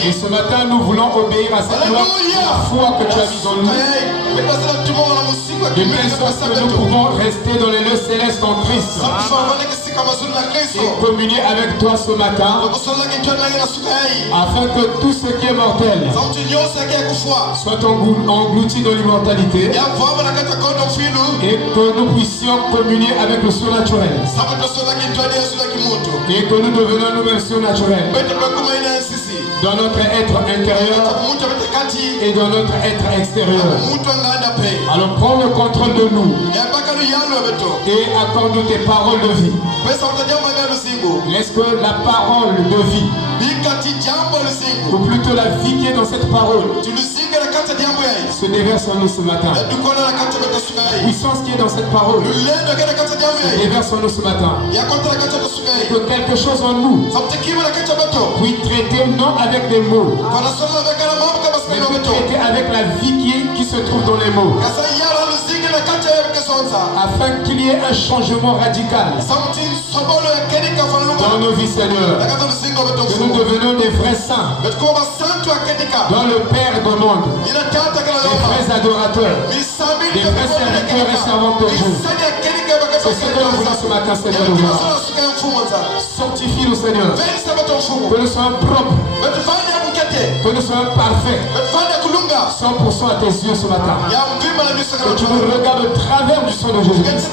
Et ce matin, nous voulons obéir à cette loi, la foi que tu as mise en nous. De telle sorte que nous pouvons rester dans les lieux célestes en Christ. Et communier avec toi ce matin. Afin que tout ce qui est mortel soit englouti dans l'immortalité. Et que nous puissions communier avec le surnaturel. Et que nous devenions nous-mêmes surnaturels. Dans notre être intérieur et dans notre être extérieur. Alors prends le contrôle de nous et accorde-nous tes paroles de vie. Laisse que la parole de vie, ou plutôt la vie qui est dans cette parole, se déverse en nous ce matin. La puissance qui est dans cette parole se déverse en nous ce matin. Et que quelque chose en nous puisse traiter non avec des mots, mais puisse traiter avec la vie qui se trouve dans les mots. Afin qu'il y ait un changement radical dans nos vies, Seigneur. Que nous devenions des vrais saints, dans le Père du monde, des vrais adorateurs, des vrais serviteurs et servantes de Dieu. C'est ce que nous voulons ce matin, Seigneur. Sanctifie-nous, Seigneur. Que nous soyons propres, que nous soyons parfaits, 100% à tes yeux ce matin. Que tu nous regardes au travers du sang de Jésus-Christ,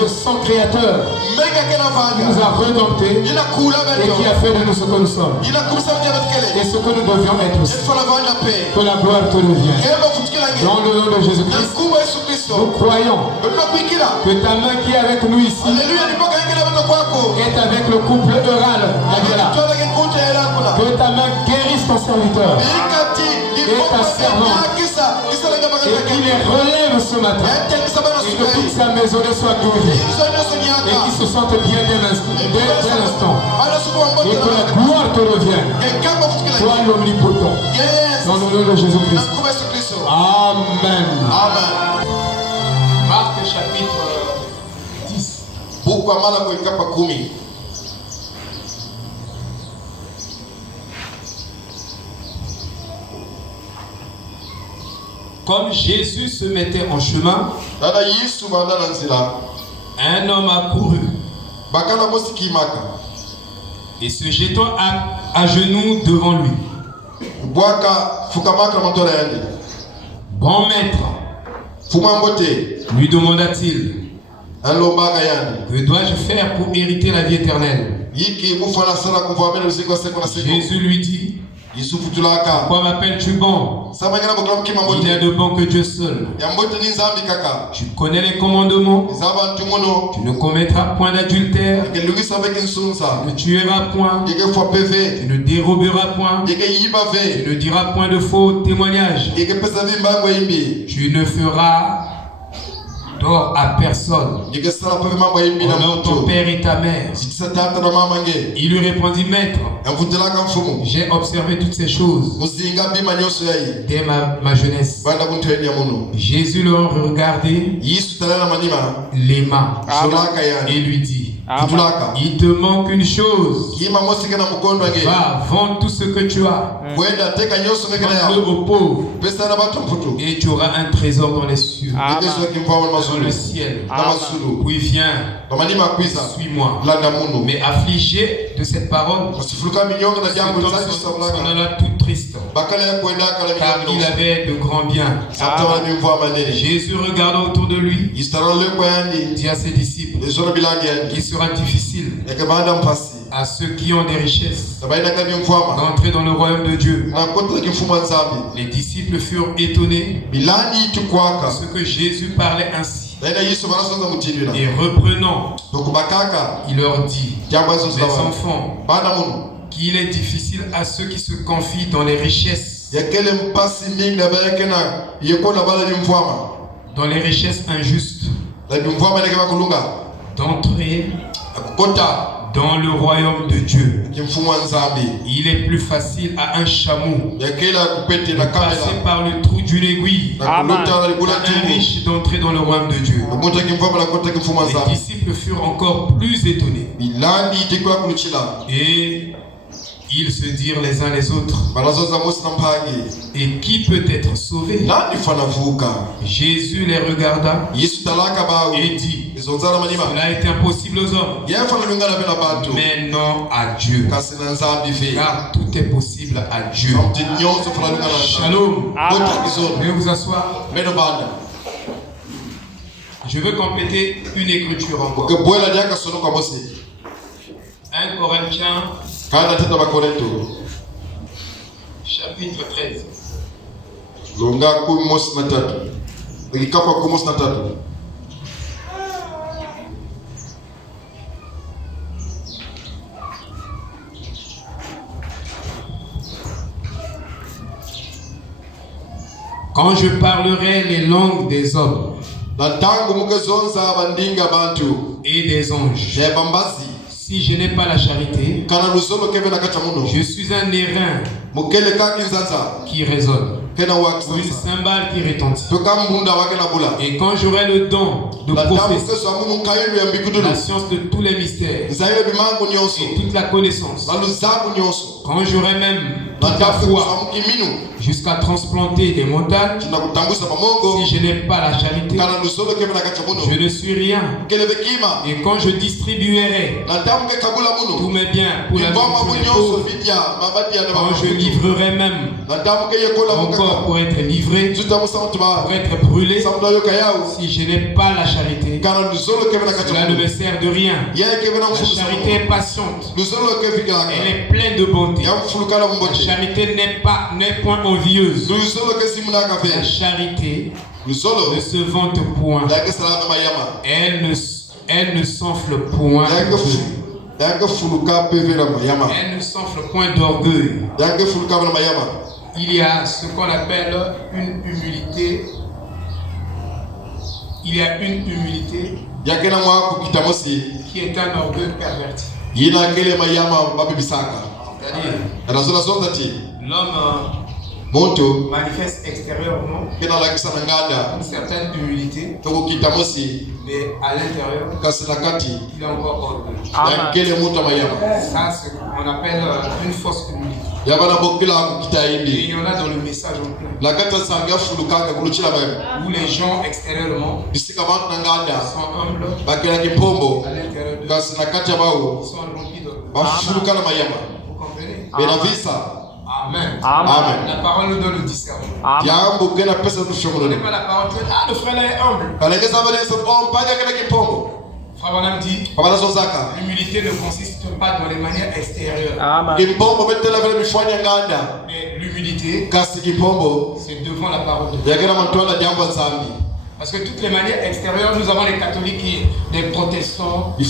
le sang créateur qui nous a rédemptés et qui a fait de nous ce que nous sommes et ce que nous devions être aussi. Que la gloire te revienne. Dans le nom de Jésus-Christ, nous croyons que ta main qui est avec nous ici est avec le couple Eural. Que ta main guérisse ton serviteur et ta servante et qu'il les relève ce matin et que toute sa maisonnée soit guérie et qu'ils se sentent bien dès l'instant et que la gloire te revienne. Toi l'omnipotent, dans le nom de Jésus-Christ. Amen. Marc chapitre 10. Comme Jésus se mettait en chemin, un homme accourut et se jetant à genoux devant lui. Bon maître, lui demanda-t-il, que dois-je faire pour hériter la vie éternelle? Jésus lui dit, pourquoi m'appelles-tu bon? Il n'y a de bon que Dieu seul. Tu connais les commandements. Tu ne commettras point d'adultère. Tu ne tueras point. Tu ne déroberas point. Tu ne diras point de faux témoignages. Tu ne feras tort à personne. Honore ton père et ta mère. Il lui répondit, maître, j'ai observé toutes ces choses dès ma jeunesse. Jésus le regardait, l'aima et lui dit, il te manque une chose. Va, vends tout ce que tu as, vends-le aux pauvres, et tu auras un trésor dans les cieux, dans le ciel. Puis viens, suis-moi. Mais affligé de cette parole, cet homme s'en alla tout triste, car il avait de grands biens. Jésus regarda autour de lui, dit à ses disciples, qu'il sera difficile à ceux qui ont des richesses d'entrer dans le royaume de Dieu. Les disciples furent étonnés parce que Jésus parlait ainsi. Et reprenant, il leur dit, les enfants, qu'il est difficile à ceux qui se confient dans les richesses, dans les richesses injustes, d'entrer dans le royaume de Dieu, il est plus facile à un chameau de passer par le trou d'une aiguille qu'à un riche d'entrer dans le royaume de Dieu. Les disciples furent encore plus étonnés. Et ils se dirent les uns les autres, et qui peut être sauvé? Jésus les regarda et dit, cela est impossible aux hommes, mais non à Dieu, car tout est possible à Dieu. Shalom. Veuillez vous asseoir. Je veux compléter une écriture encore. 1 Corinthiens chapitre 13. Quand je parlerai les langues des hommes et des anges, si je n'ai pas la charité, je suis un airain qui résonne, une cymbale qui retentit. Et quand j'aurai le don de prophétie, la science de tous les mystères et toute la connaissance, quand j'aurai même toute la foi jusqu'à transplanter des montagnes, si je n'ai pas la charité, je ne suis rien. Et quand je distribuerai tous mes biens pour la vie des pauvres, quand je livrerai même mon corps pour être livré, pour être brûlé, si je n'ai pas la charité, cela ne me sert de rien. La charité est patiente, elle est pleine de bonté. La charité n'est point envieuse. La charité ne se vante point. Elle ne s'enfle point. Elle ne s'enfle point d'orgueil. Il y a ce qu'on appelle une humilité. Il y a une humilité qui est un orgueil perverti. C'est-à-dire, l'homme manifeste extérieurement une certaine humilité, mais à l'intérieur, il est encore orgueilleux. Ça, c'est ce qu'on appelle une fausse humilité. Et il y en a dans le message en plein, où les gens extérieurement sont humbles, à l'intérieur ils sont remplis d'orgueil. Vous comprenez? Amen. Amen. La parole nous donne le discernement. Tu n'as pas la parole, tu dis, ah, le frère là est humble. Frère Branham dit, l'humilité ne consiste pas dans les manières extérieures. Mais l'humilité, c'est devant la parole de Dieu. Parce que toutes les manières extérieures, nous avons les catholiques et les protestants. Si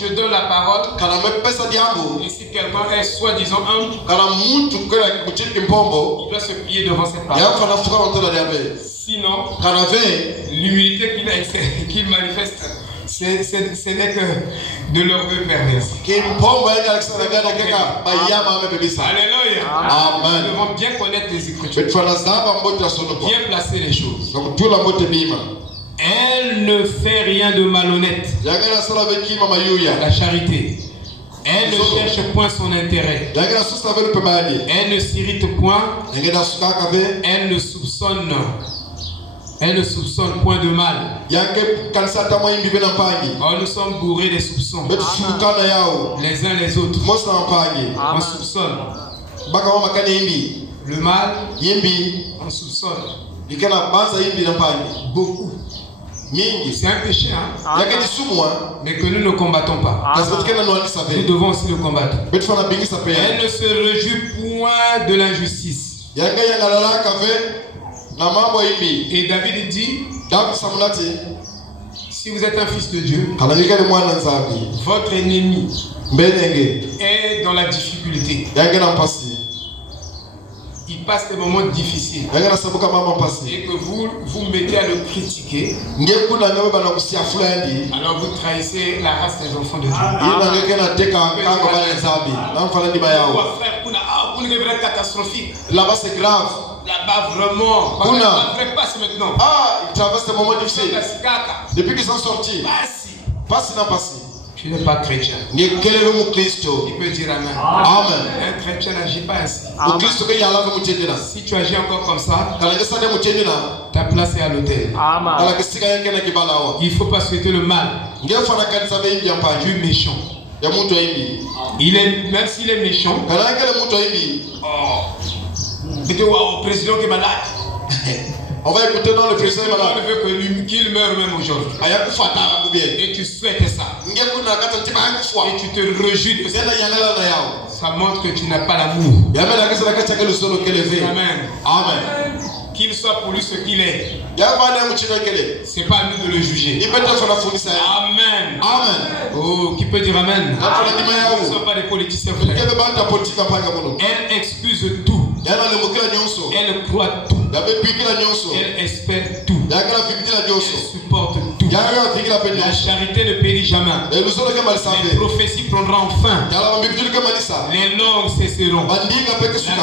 je donne la parole, et si quelqu'un est soi-disant humble, il doit se plier devant cette parole. Sinon, l'humilité qu'il manifeste, ce n'est que de l'orgueil pervers. Alléluia. Nous devons bien connaître les Écritures, bien placer les choses. Elle ne fait rien de malhonnête. La charité. Elle ne cherche point son intérêt. Elle ne s'irrite point. Elle ne soupçonne point de mal. Or, nous sommes bourrés des soupçons. Les uns les autres. On soupçonne. Le mal, on soupçonne. Beaucoup. C'est un péché, hein? Mais que nous ne combattons pas. Nous devons aussi le combattre. Elle ne se réjouit point de l'injustice. Et David dit, si vous êtes un fils de Dieu, votre ennemi est dans la difficulté. il passe des moments difficiles et que vous mettez à le critiquer, alors vous trahissez la race des enfants de Dieu. Vous ne devrez être catastrophique. Là-bas c'est grave. Là-bas vraiment. Ça ne passe maintenant. Ils traversent des moments difficiles. Depuis qu'ils sont sortis. Passe n'a passé. Tu n'es pas chrétien. Il peut dire Amen. Amen. Un chrétien n'agit pas ainsi. Si tu agis encore comme ça, ta place est à l'autel. Il ne faut pas souhaiter le mal. Dieu méchant. Même s'il est méchant, c'était au président qui est malade. On va écouter dans le président est malade. On veut qu'il meure même aujourd'hui. Et tu souhaites ça. Et tu te réjouis de ça. Ça montre que tu n'as pas l'amour. Amen. Amen. Qu'il soit pour lui ce qu'il est. C'est pas à nous de le juger. Amen. Amen. Oh, qui peut dire Amen? Nous ne sommes pas des politiciens. Elle excuse tout. Elle croit tout. Elle espère tout. Elle supporte tout. La charité ne périt jamais. Les prophéties prendront fin. Les langues cesseront. La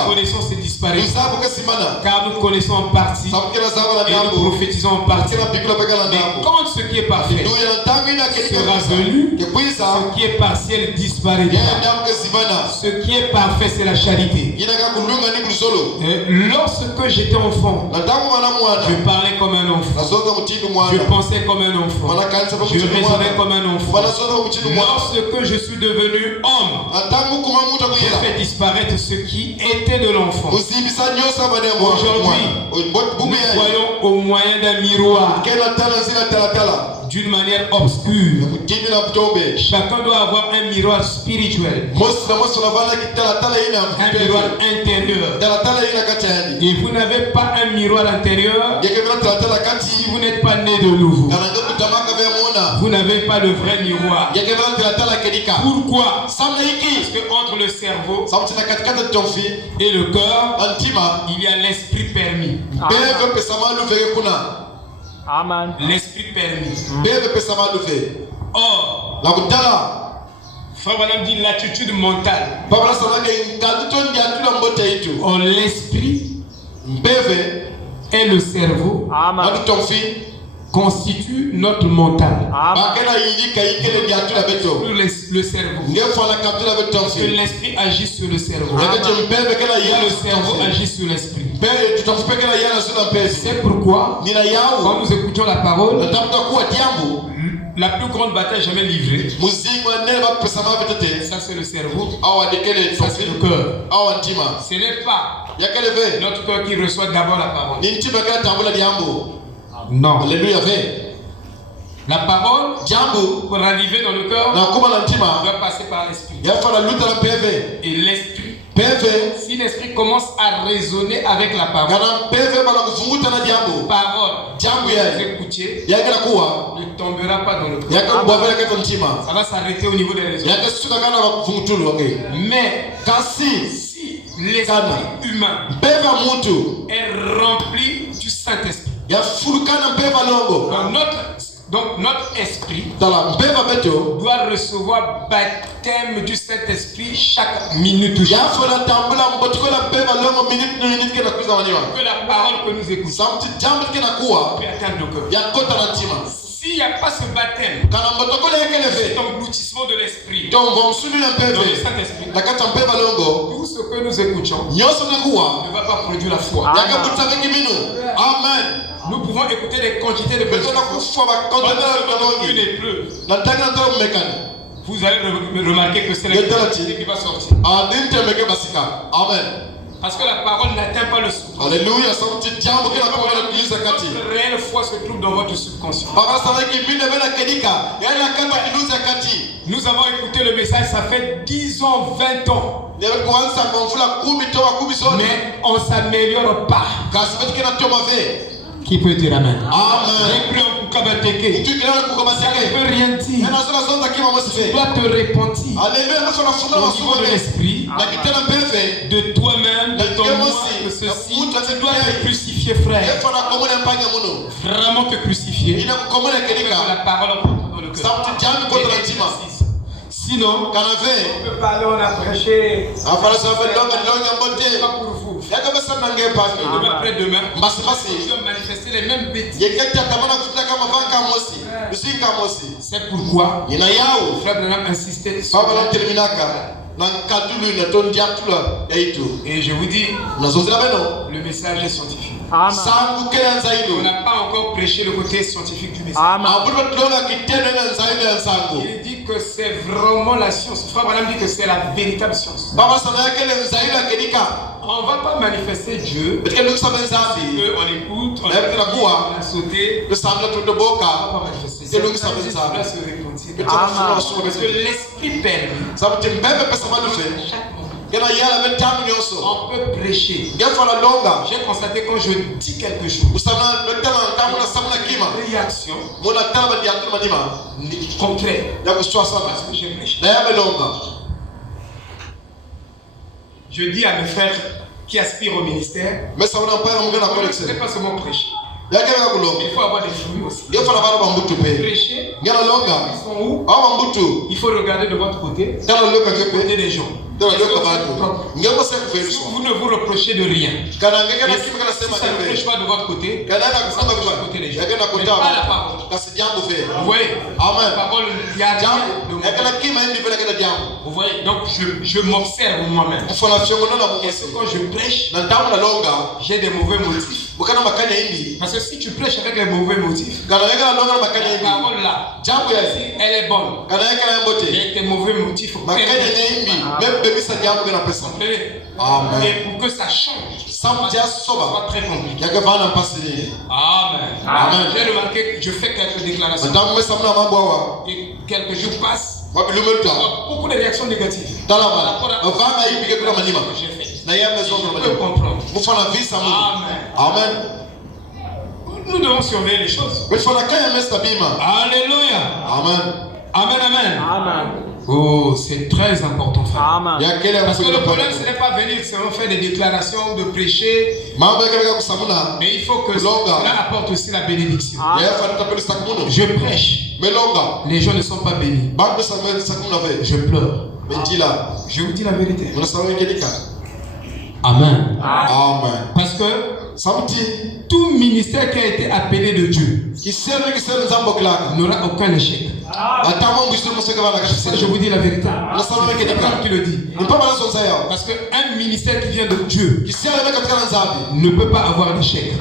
connaissance disparaîtra. Car nous connaissons en partie et nous prophétisons en partie. Mais quand ce qui est parfait sera venu, ce qui est partiel disparaîtra. Ce qui est parfait, c'est la charité. Lorsque j'étais enfant, je parlais comme un enfant. Je pensais comme un enfant. Je raisonnais comme un enfant. Lorsque je suis devenu homme, j'ai fait disparaître ce qui était de l'enfant. Aujourd'hui, nous voyons au moyen d'un miroir, d'une manière obscure. Chacun doit avoir un miroir spirituel, un miroir intérieur. Et vous n'avez pas un miroir intérieur si vous n'êtes pas né de nouveau. Vous n'avez pas le vrai miroir. Pourquoi? Parce que entre le cerveau et le cœur, il y a l'esprit permis. Amen. L'esprit permis. Or, Frère Branham dit l'attitude mentale. Or, l'esprit et le cerveau constituent notre mental. Le cerveau. Parce que l'esprit agit sur le cerveau. Et le cerveau agit sur l'esprit. C'est pourquoi, quand nous écoutons la parole, la plus grande bataille jamais livrée, ça c'est le cerveau, ça c'est le cœur. Ce n'est pas notre cœur qui reçoit d'abord la parole. Non. Alléluia. La parole, pour arriver dans le cœur, doit passer par l'esprit. Et l'esprit, si l'esprit commence à raisonner avec la parole, vous écoutiez, ne tombera pas dans le cœur. Ça va s'arrêter au niveau des raisons. Mais si l'esprit humain est rempli du Saint-Esprit, donc notre esprit doit recevoir baptême du Saint-Esprit chaque minute. Que la parole que nous écoutons peut atteindre le cœur. S'il n'y a pas ce baptême, cet engloutissement de l'esprit dans le Saint-Esprit, tout ce que nous écoutons ne va pas produire la foi. Amen. Nous pouvons écouter des quantités de personnes. Une épreuve. Vous allez remarquer que c'est la quantité qui va sortir. Amen. Parce que la parole n'atteint pas le subconscient. Alléluia. Votre réelle foi se trouve dans votre subconscient. Nous avons écouté le message, ça fait 10 ans, 20 ans. Mais on ne s'améliore pas. Qui peut dire amen? Amen. Ça ne veut rien dire. Tu dois te repentir au niveau de l'esprit, de toi-même, de ton moi, de ceci. Tu dois te crucifier, frère. Vraiment te crucifier. La parole en dans le cœur. Sinon, on peut parler, on a prêché. Pas pour vous. Demain après demain, je vais manifester les mêmes bêtises. C'est pourquoi Frère Branham insistait sur et je vous dis, le message est scientifique. Amen. On n'a pas encore prêché le côté scientifique du message. Amen. Il dit que c'est vraiment la science. Frère Branham dit que c'est la véritable science. On ne va pas manifester Dieu. On écoute, on a sauté. On ne va pas manifester Dieu. On doit se repentir. Parce que l'esprit permet. Chaque on peut prêcher. J'ai constaté quand je dis quelque chose, réaction contraire parce que j'ai prêché. Je dis à mes frères qui aspirent au ministère, ce n'est pas seulement prêcher. Il faut avoir des fruits aussi. Prêcher, ils sont où? Il faut regarder de votre côté, du côté des gens. Si vous ne vous reprochez de rien, si ça ne prêche pas de votre côté, vous côté des gens. Mais pas la parole. Vous voyez? La parole, il y a rien de moi. Vous voyez? Donc je m'observe moi-même. Et quand je prêche, j'ai des mauvais motifs. Parce que si tu prêches avec les mauvais motifs, la parole là, elle est bonne. Mais tes mauvais motifs, Amen. et pour que ça change, ça va très compliqué. Amen. Amen. J'ai remarqué que je fais quelques déclarations. Et quelques jours passent. Beaucoup de réactions négatives. J'ai fait. Je peux comprendre. Amen. Nous devons surveiller les choses. Alléluia. Amen. Amen, amen. Amen. Oh, c'est très important, frère. Amen. Parce que le problème, ce n'est pas venir seulement faire des déclarations, de prêcher. Mais il faut que cela apporte aussi la bénédiction. Je prêche. Les gens ne sont pas bénis. Je pleure. Je vous dis la vérité. Amen. Amen. Parce que tout ministère qui a été appelé de Dieu n'aura aucun échec. Je vous dis la vérité. C'est Paul qui le dit. Parce qu'un ministère qui vient de Dieu ne peut pas avoir d'échec.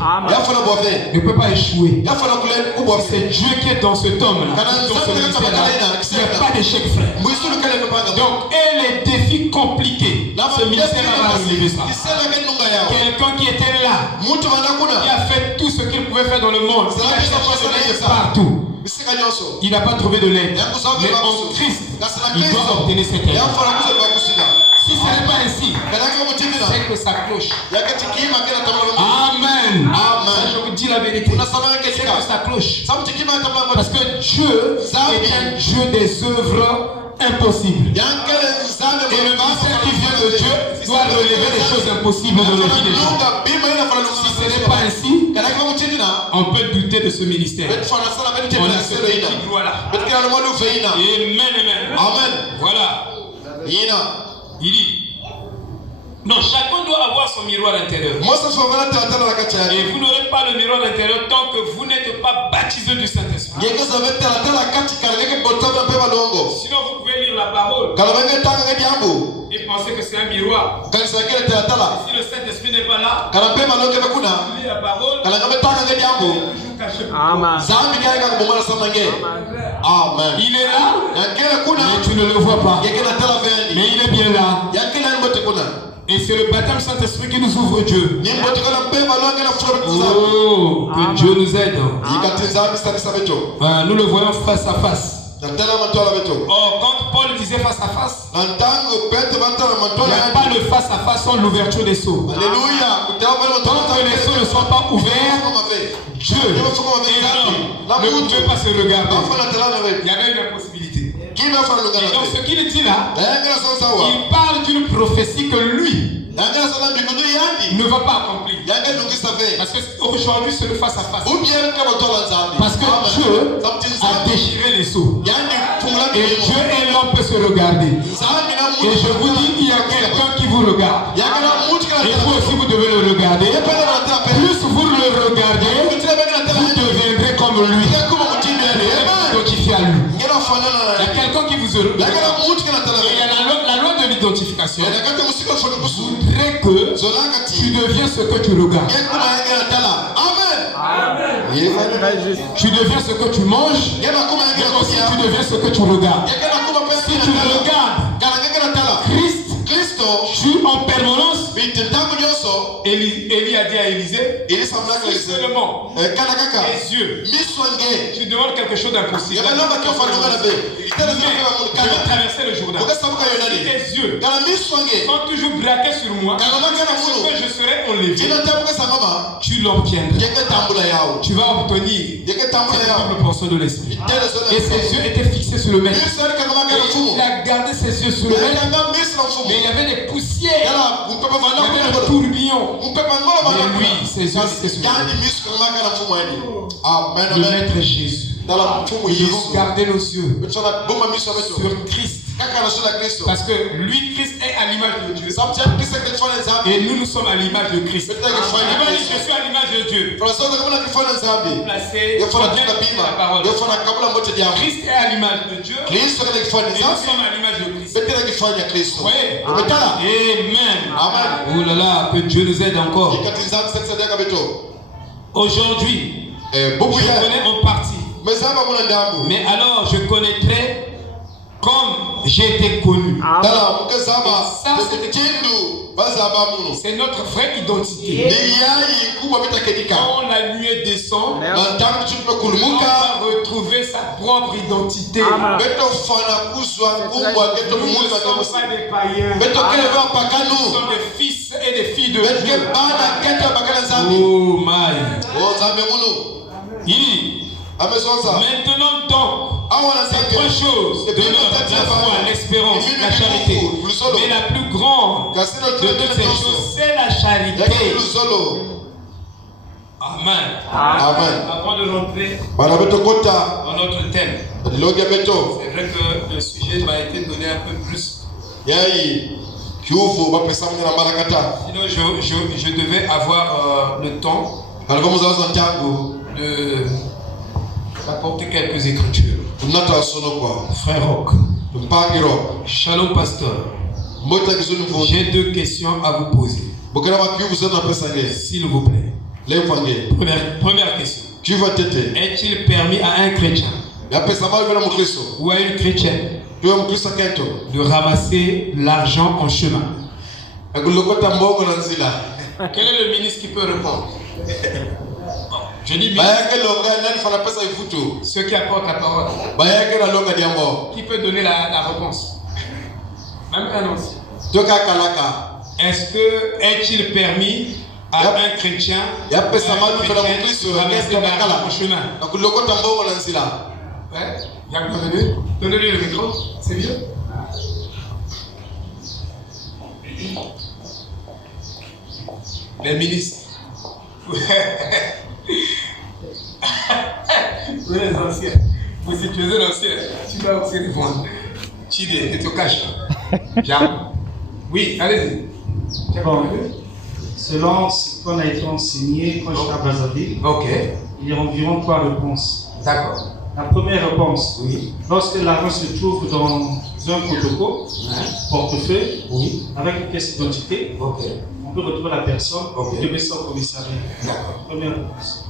Ne peut pas échouer. C'est Dieu qui est dans cet homme-là, dans ce ministère-là. Il n'y a pas d'échec, frère. Donc, et les défis compliqués, ce ministère-là va relever ça. Quelqu'un qui était là, qui a fait tout ce qu'il pouvait faire dans le monde, il a cherché de l'aide partout. Il n'a pas trouvé de l'aide. Mais en Christ, il doit obtenir cette aide. Si ce n'est pas ainsi, c'est que ça cloche. Amen. Je vous dis la vérité. C'est que ça cloche. Parce que Dieu est un Dieu des œuvres impossibles. Et le ministère qui vient de Dieu doit relever les choses impossibles dans la vie des gens. Si ce n'est pas ainsi, on peut douter de ce ministère. On a ce petit doigt là. Amen. Voilà. Il dit, non, chacun doit avoir son miroir intérieur. Et vous n'aurez pas le miroir intérieur tant que vous n'êtes pas baptisé du Saint-Esprit. Sinon, vous pouvez lire la parole et penser que c'est un miroir. Si le Saint-Esprit n'est pas là, vous lisez la parole, Amen. Amen. il est là, mais tu ne le vois pas. Mais il est bien là. Et c'est le baptême Saint-Esprit qui nous ouvre Dieu. Oh, que Dieu nous aide. Nous le voyons face à face. Oh, quand Paul disait face à face, il n'y a pas le face à face sans l'ouverture des seaux. Alléluia. Tant que les seaux ne sont pas ouverts, Dieu et l'homme ne pouvaient pas se regarder. Il y avait une impossibilité. Et dans ce qu'il dit là, il parle d'une prophétie que lui ne va pas accomplir. Parce qu'aujourd'hui c'est le face à face. Parce que Dieu a déchiré les eaux. Et Dieu et l'homme peuvent se regarder. Et je vous dis, il y a quelqu'un qui vous regarde. Et vous aussi vous devez le regarder. Plus vous le regardez, vous deviendrez comme lui. Identifié à lui. Il y a quelqu'un qui vous regarde. Et il y a la loi de l'identification. Voudrait que tu deviens ce que tu regardes. Tu deviens ce que tu manges, et aussi tu deviens ce que tu regardes. Si tu regardes Christ, tu en permanence. Élie a dit à Élisée, seulement les yeux, tu demandes quelque chose d'impossible. Je vais traverser le Jourdain. Si tes yeux sont toujours braqués sur moi, que je serai enlevé, tu l'obtiendras. Tu vas obtenir cette portion de l'esprit. Et ses yeux étaient fixés sur le maître. Il a gardé ses yeux sur le maître. Mais il y avait des poussières. Il y avait un tourbillon. Mais lui, ses yeux étaient sur le maître. Le maître Jésus. Nous devons garder nos yeux sur Christ. Parce que lui, Christ est à l'image de Dieu. Et nous sommes à l'image de Christ. Je suis à l'image de Dieu. Placé la parole. Christ est à l'image de Dieu. Et nous sommes à l'image de Christ. Oui. Amen. Oh là là, que Dieu nous aide encore. Aujourd'hui, je connais en partie. Mais alors je connaîtrai comme j'ai été connu. Et ça, c'est notre vraie identité. Quand la nuée descend, on va retrouver sa propre identité. Nous ne sommes pas des païens. Nous sommes des fils et des filles de Dieu. Oh my. Maintenant donc, ces trois choses demeurent la foi, l'espérance, la charité. Mais la plus grande de toutes ces choses, c'est la charité. Amen. Avant de rentrer dans notre thème, c'est vrai que le sujet m'a été donné un peu plus. Sinon, je devais avoir le temps d'apporter quelques écritures. Frère Rock. Shalom pasteur. J'ai deux questions à vous poser. S'il vous plaît. Première question. Est-il permis à un chrétien ou à une chrétienne de ramasser l'argent en chemin? Quel est le ministre qui peut répondre? Je dis ministre. Ceux qui apportent la parole. Qui peut donner la réponse? Même un ancien. Est-il permis à un chrétien de ramasser l'argent en chemin? Ouais. Donnez-lui le micro. C'est bien. Les ministres. Vous les anciens. Vous si tu es un ancien, tu vas aussi répondre. Tu te caches. Bien. Oui, allez-y. Bon, selon ce qu'on a été enseigné quand j'étais à Brazzaville, il y a environ 3 réponses. D'accord. La première réponse, lorsque l'argent se trouve dans un protocole, portefeuille, avec une pièce d'identité, on peut retrouver la personne et lever ça au commissariat. Première réponse.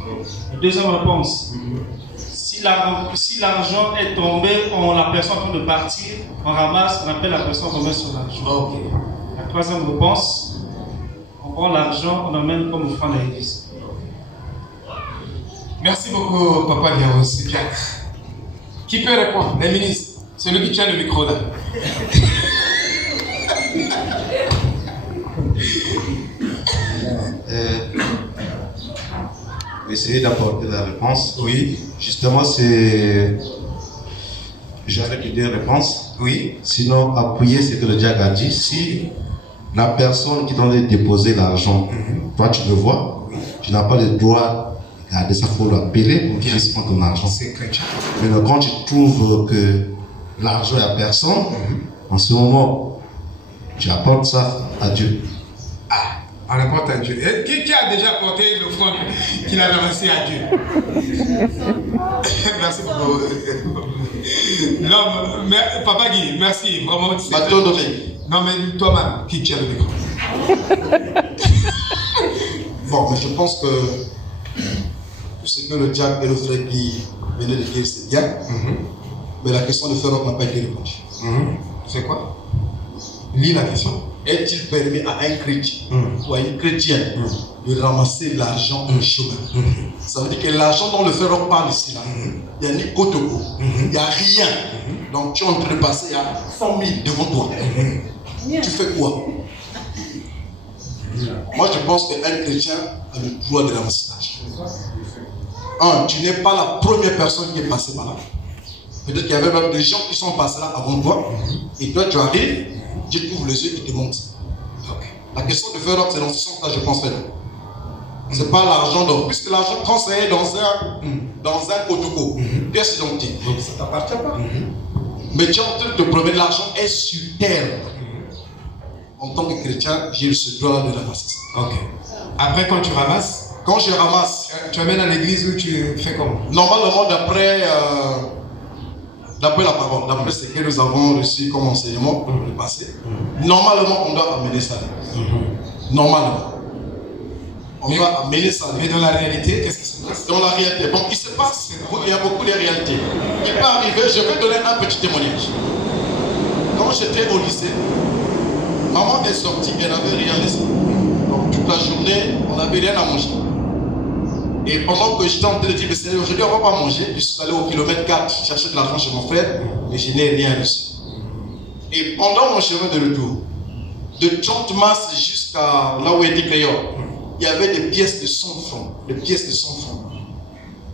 La deuxième réponse, si l'argent est tombé, la personne est en train de partir, on ramasse, on appelle la personne, on remet sur l'argent. La troisième réponse, on prend l'argent, on emmène comme offrande à l'église. Merci beaucoup, Papa Diao, c'est bien. Qui peut répondre? Les ministres. Celui qui tient le micro là. essayer d'apporter la réponse. Oui. Justement, c'est... J'avais une réponse. Oui. Sinon, appuyer ce que le diable a dit. Si la personne qui doit déposer l'argent, toi tu le vois, tu n'as pas le droit de garder ça, il faut l'appeler pour qu'il puisse prendre ton argent. C'est chrétien. Mais quand tu trouves que l'argent est à personne, en ce moment, tu apportes ça à Dieu. Ah, on apporte à Dieu. Et qui a déjà apporté l'offrande qu'il a lancée à Dieu? Merci beaucoup. Non, mais, Papa Guy, merci. Vraiment. Non, mais toi-même, qui tient le micro? Bon, mais je pense que tout ce que le diable et le frère Guy venaient de dire, c'est bien. Mais la question de Ferroc n'a pas été répondue. C'est quoi? Lis la question. Est-il permis à un chrétien ou à une chrétienne de ramasser l'argent en chemin? Ça veut dire que l'argent dont le Ferroc parle ici, là, il n'y a ni Kotoko, il n'y a rien. Donc tu es en train de passer à 100 000 devant toi. Tu fais quoi? Moi je pense qu'un chrétien a le droit de ramasser l'argent. Tu n'es pas la première personne qui est passée par là. Peut-être qu'il y avait même des gens qui sont passés là avant toi. Et toi tu arrives, Dieu t'ouvre les yeux et te montre. La question de faire c'est dans ce sens-là, je pense. C'est pas l'argent d'or. Puisque l'argent, quand c'est dans un kotoko, pièce d'identité. Donc ça ne t'appartient pas. Mais tu es en train de te promener, l'argent est sur terre. En tant que chrétien, j'ai ce droit de ramasser ça. Ok. Après, quand tu ramasses, quand je ramasse, tu amènes à l'église ou tu fais comment? Normalement, d'après la parole, d'après ce que nous avons reçu comme enseignement pour le passé, normalement, on doit amener ça. Normalement. On doit amener ça. Mais dans la réalité, qu'est-ce qui se passe? Dans la réalité, bon, il se passe, il y a beaucoup de réalités. Il peut arriver, je vais donner un petit témoignage. Quand j'étais au lycée, maman est sortie, elle n'avait rien laissé. Donc toute la journée, on n'avait rien à manger. Et pendant que j'étais en train de dire, mais aujourd'hui on ne va pas manger, je suis allé au kilomètre 4 chercher de l'argent chez mon frère, mais je n'ai rien reçu. Et pendant mon chemin de retour, de 30 mars jusqu'à là où était Cléon, il y avait des pièces de 100 francs. Des pièces de 100 francs.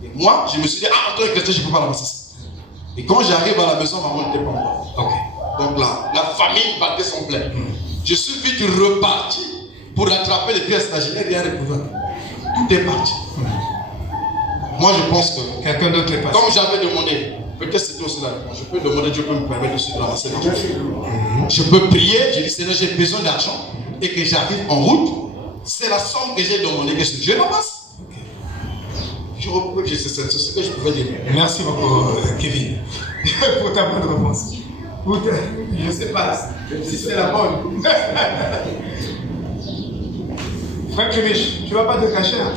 Et moi, je me suis dit, en tant que chrétien, je ne peux pas ramasser ça. Et quand j'arrive à la maison, maman n'était pas morte. Donc là, la famille battait son plein. Je suis vite reparti pour rattraper les pièces. Là, je n'ai rien recouvert. Tout est parti. Moi, je pense que quelqu'un d'autre est passé. Comme j'avais demandé, peut-être c'était aussi la réponse. Je peux demander, Dieu peut me permettre de ramasser l'argent. Je peux prier, je dis, Seigneur, j'ai besoin d'argent et que j'arrive en route. C'est la somme que j'ai demandé que je ramasse. C'est ce que je pouvais dire. Merci beaucoup, Kevin, pour ta bonne réponse. Je ne sais pas si c'est la bonne. Frère Crémiche, tu ne vas pas te cacher. Hein?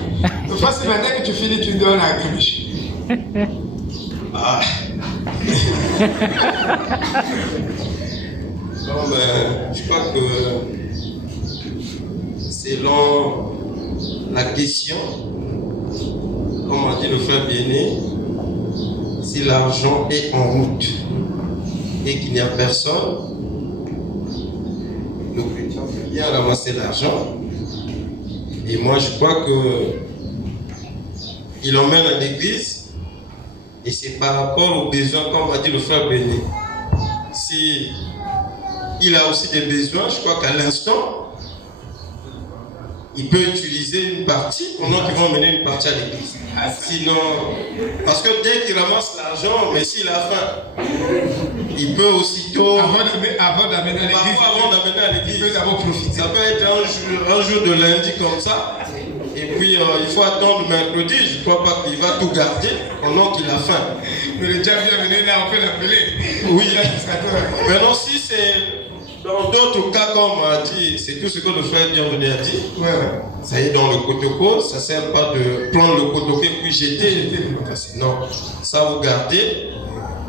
De toute façon, maintenant que tu finis, tu donnes à Crémiche. Ah. Non, mais je crois que selon la question, comme a dit le frère Bien-Aimé, si l'argent est en route et qu'il n'y a personne, le chrétien peut bien ramasser l'argent. Et moi, je crois qu'il emmène à l'église et c'est par rapport aux besoins, comme a dit le frère Bien-Aimé. Si il a aussi des besoins, je crois qu'à l'instant, il peut utiliser une partie pendant qu'ils vont mener une partie à l'église. Sinon, parce que dès qu'il ramasse l'argent, mais s'il a faim, il peut aussitôt. Avant d'amener à l'église, il peut d'abord profiter. Ça peut être un jour de lundi comme ça. Et puis il faut attendre mercredi. Je ne crois pas qu'il va tout garder pendant qu'il a faim. Mais le diable vient venir là, on peut l'appeler. Oui. Maintenant, si c'est. Dans d'autres cas, comme on a dit, c'est tout ce que le frère Bienvenu a dit. Ça y est, dans le kotoko, ça ne sert pas de prendre le kotoko et puis jeter. Non, ça vous gardez.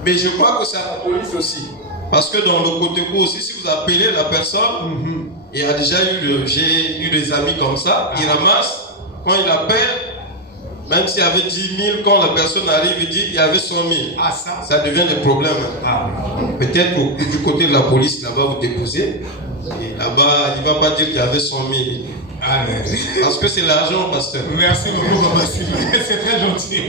Mais je crois que c'est à la police aussi. Parce que dans le kotoko aussi, si vous appelez la personne, il y a déjà j'ai eu des amis comme ça, ils ramassent, quand il appelle, même s'il y avait 10 000, quand la personne arrive, il dit qu'il y avait 100 000. Ça devient des problèmes. Peut-être du côté de la police, là-bas, vous déposez. Et là-bas, il ne va pas dire qu'il y avait 100 000. Parce que c'est l'argent, pasteur. Merci beaucoup, Papa Sylvain. C'est très gentil.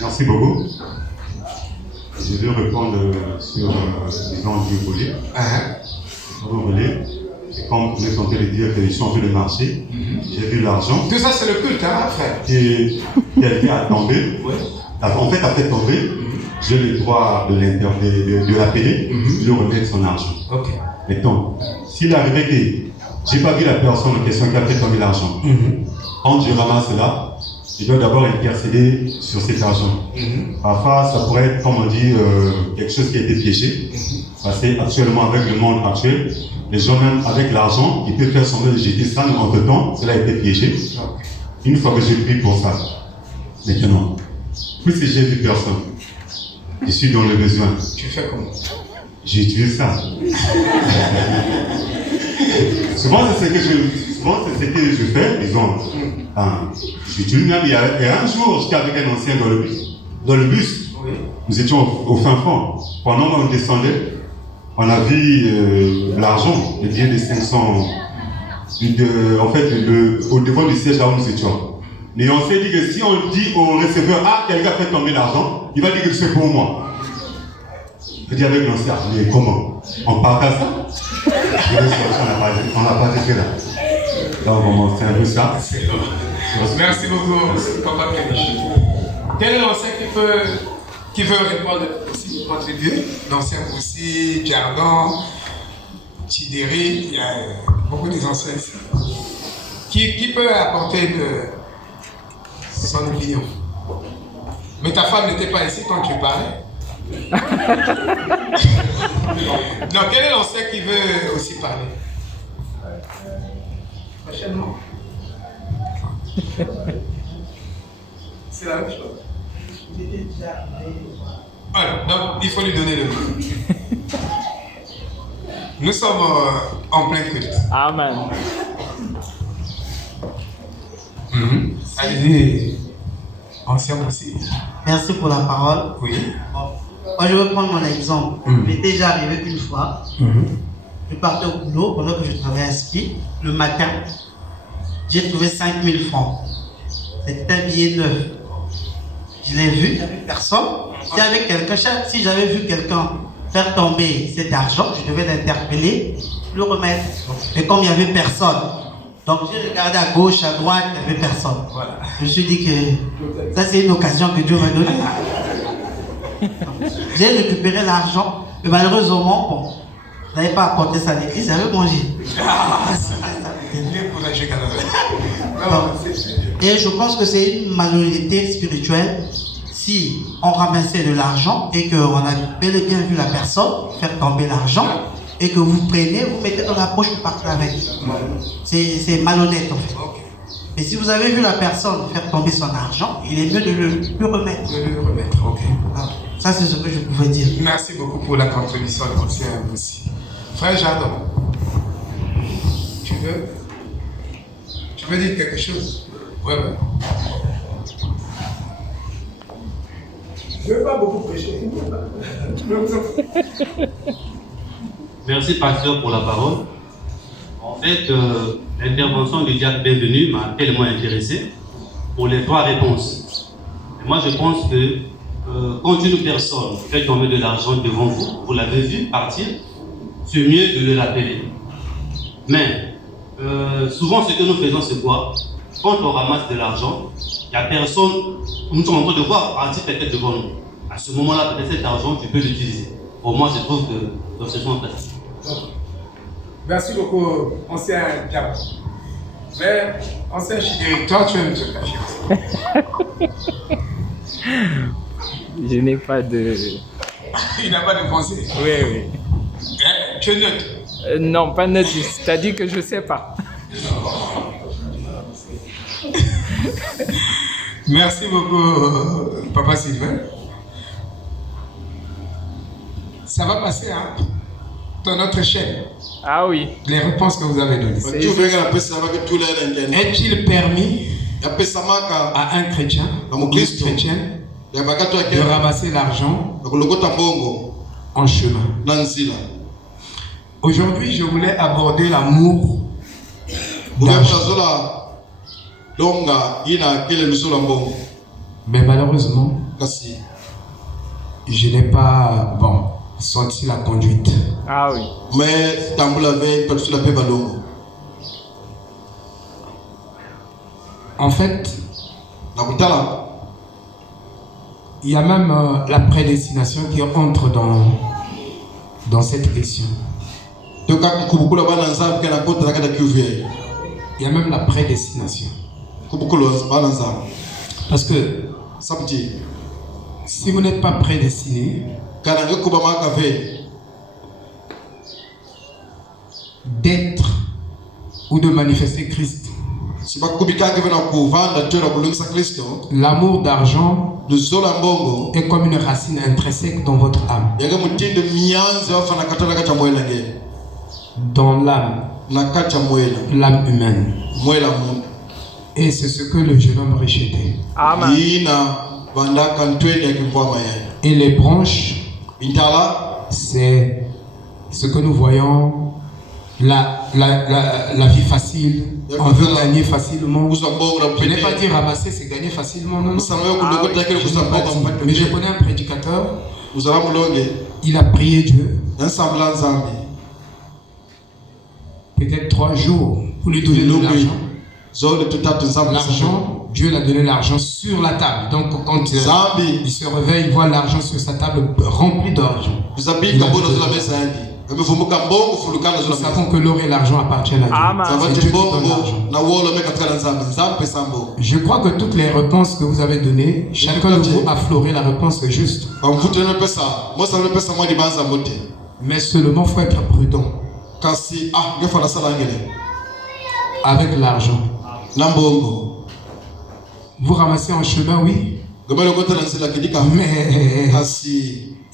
Merci beaucoup. Je vais répondre sur disons du volet. Vous voulez, comme vous êtes en train de dire qu'ils sont sur le marché, j'ai vu l'argent. Tout ça, c'est le culte, hein, frère. Et quelqu'un a tombé. En fait, a fait tomber. J'ai le droit de l'appeler, de lui remettre son argent. Maintenant, s'il arrivait que j'ai pas vu la personne en question qui a fait tomber l'argent, quand je ramasse là, je dois d'abord intercéder sur cet argent. Parfois, ça pourrait être, comme on dit, quelque chose qui a été piégé. Parce qu'actuellement, avec le monde actuel, les gens même avec l'argent, ils peuvent faire semblant de jeter ça, mais entre-temps, cela a été piégé. Une fois que j'ai pris pour ça, maintenant, puisque j'ai vu personne, je suis dans le besoin. Tu fais comment? J'utilise ça. Souvent, c'est ce que je fais, disons. J'utilise même, il y a un jour, j'étais avec un ancien dans le bus. Nous étions au fin fond. Pendant qu'on descendait, on a vu l'argent, le billet de 500, en fait, au devant du siège là où nous étions. Mais on s'est dit que si on dit au receveur, quelqu'un fait tomber l'argent, il va dire que c'est pour moi. Je dis avec l'ancien, mais comment? On partage ça? On n'a pas été là. Donc, c'est un peu ça. Merci beaucoup, Papa Kenichi. Quel est l'ancien qui veut répondre aussi, contribuer? L'ancien aussi, Jardin, Chideri, il y a beaucoup d'anciens ici. Qui peut apporter son opinion? Mais ta femme n'était pas ici quand tu parlais. Non, quel est l'ancien qui veut aussi parler? Prochainement. C'est la même chose. Alors, donc il faut lui donner le mot. Nous sommes en plein culte. Amen. Allez-y, ancien aussi. Merci pour la parole. Oui. Moi, je vais prendre mon exemple. Il m'est déjà arrivé une fois. Je partais au boulot pendant que je travaillais à SPI. Le matin, j'ai trouvé 5 000 francs. C'était un billet neuf. Je l'ai vu, il n'y avait personne. Si j'avais vu quelqu'un faire tomber cet argent, je devais l'interpeller, le remettre. Mais comme il n'y avait personne, donc j'ai regardé à gauche, à droite, il n'y avait personne. Voilà. Je me suis dit que ça, c'est une occasion que Dieu m'a donnée. J'ai récupéré l'argent, mais malheureusement, bon, je n'avais pas apporté ça à l'église, j'avais mangé. Et je pense que c'est une malhonnêteté spirituelle si on ramassait de l'argent et qu'on a bel et bien vu la personne faire tomber l'argent et que vous prenez, vous mettez dans la poche et vous partez avec. C'est malhonnête en fait. Mais si vous avez vu la personne faire tomber son argent, il est mieux de le remettre. De le remettre, ok. Ça, c'est ce que je pouvais dire. Merci beaucoup pour la contribution de l'ancien aussi. Frère Jardin, tu veux dire quelque chose? Ouais. Je ne veux pas beaucoup prêcher. Merci, pasteur, pour la parole. En fait, l'intervention du diacre Bienvenu m'a tellement intéressé pour les 3 réponses. Et moi, je pense que quand une personne fait tomber de l'argent devant vous, vous l'avez vu partir, c'est mieux de le rappeler. Mais souvent, ce que nous faisons, c'est quoi? Quand on ramasse de l'argent, il n'y a personne, nous sommes en train de voir partir peut-être devant nous. À ce moment-là, peut-être cet argent, tu peux l'utiliser. Pour moi, je trouve que l'obsession est facile. Merci beaucoup, ancien diable. Mais, ancien Chidéry, toi, tu aimes te cacher. Je n'ai pas de... Il n'a pas de pensée. Oui. Tu es neutre? Non, pas neutre, c'est-à-dire que je ne sais pas. Merci beaucoup, Papa Sylvain. Ça va passer, hein, dans notre chaîne. Ah oui. Les réponses que vous avez données. Est-il permis à un chrétien, une chrétienne, de ramasser l'argent en chemin. Aujourd'hui, je voulais aborder l'amour d'argent. Mais malheureusement, je n'ai pas sorti la conduite. Ah oui. Mais en fait, il y a même la prédestination qui entre dans cette question. Il y a même la prédestination. Parce que si vous n'êtes pas prédestiné d'être ou de manifester Christ, l'amour d'argent est comme une racine intrinsèque dans votre âme. Dans l'âme humaine. Et c'est ce que le jeune homme rejetait. Amen. Et les branches, c'est ce que nous voyons, la vie facile. On veut gagner facilement. Je n'ai pas dit ramasser, c'est gagner facilement. Non. Mais je connais un prédicateur. Il a prié Dieu. Peut-être 3 jours pour lui donner de l'argent. L'argent, Dieu l'a donné l'argent sur la table. Donc quand il se réveille, il voit l'argent sur sa table rempli d'argent. Nous savons que l'or et l'argent appartiennent à Dieu. C'est Dieu qui donne l'argent. Je crois que toutes les réponses que vous avez données, chacun de vous a floré la réponse juste. Mais seulement il faut être prudent avec l'argent. Vous ramassez en chemin, oui. Mais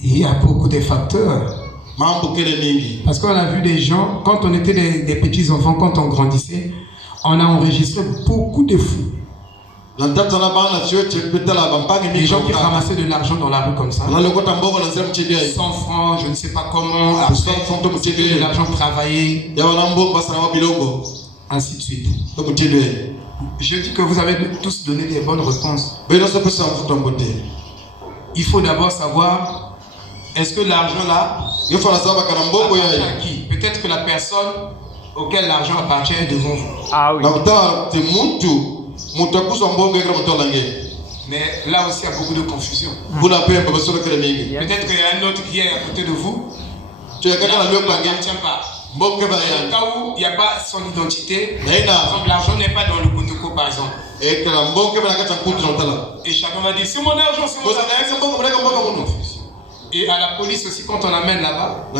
il y a beaucoup de facteurs. Parce qu'on a vu des gens, quand on était des petits enfants, quand on grandissait, on a enregistré beaucoup de fous. Des gens qui ramassaient de l'argent dans la rue comme ça. 100 francs, je ne sais pas comment. Après, de l'argent travaillé. Ainsi de suite. Je dis que vous avez tous donné des bonnes réponses. Il faut d'abord savoir, est-ce que l'argent là appartient à qui? Peut-être que la personne auquel l'argent appartient est devant vous. Ah oui. Mais là aussi, il y a beaucoup de confusion. Peut-être qu'il y a un autre qui est à côté de vous. L'argent ne tient pas. Dans le cas où il n'y a pas son identité, l'argent n'est pas dans le Kotoko par exemple. Et chacun va dire c'est mon argent, c'est mon argent. Et à la police aussi, quand on amène là-bas,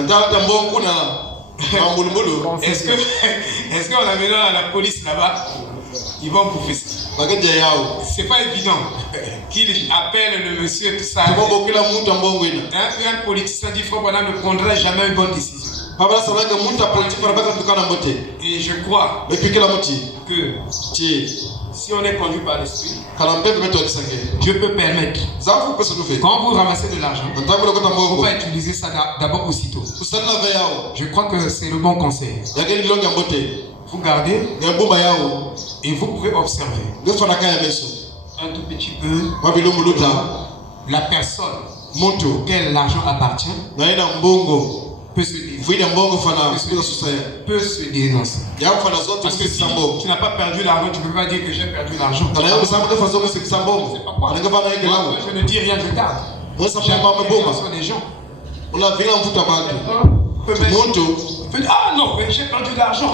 est-ce qu'en amenant à la police là-bas, ils vont bouffer ça? C'est pas évident qu'il appelle le monsieur, tout ça. Un politicien dit Frère Branham ne prendra jamais une bonne décision. Et je crois que si on est conduit par l'esprit, Dieu peut permettre. Quand vous ramassez de l'argent, il ne faut pas utiliser ça d'abord aussitôt. Je crois que c'est le bon conseil. Vous gardez et vous pouvez observer un tout petit peu la personne auquel l'argent appartient peut se dénoncer. Parce que si tu n'as pas perdu l'argent, tu ne peux pas dire que j'ai perdu l'argent. Je ne dis rien, je garde. J'ai des gens. Ah non, j'ai perdu l'argent.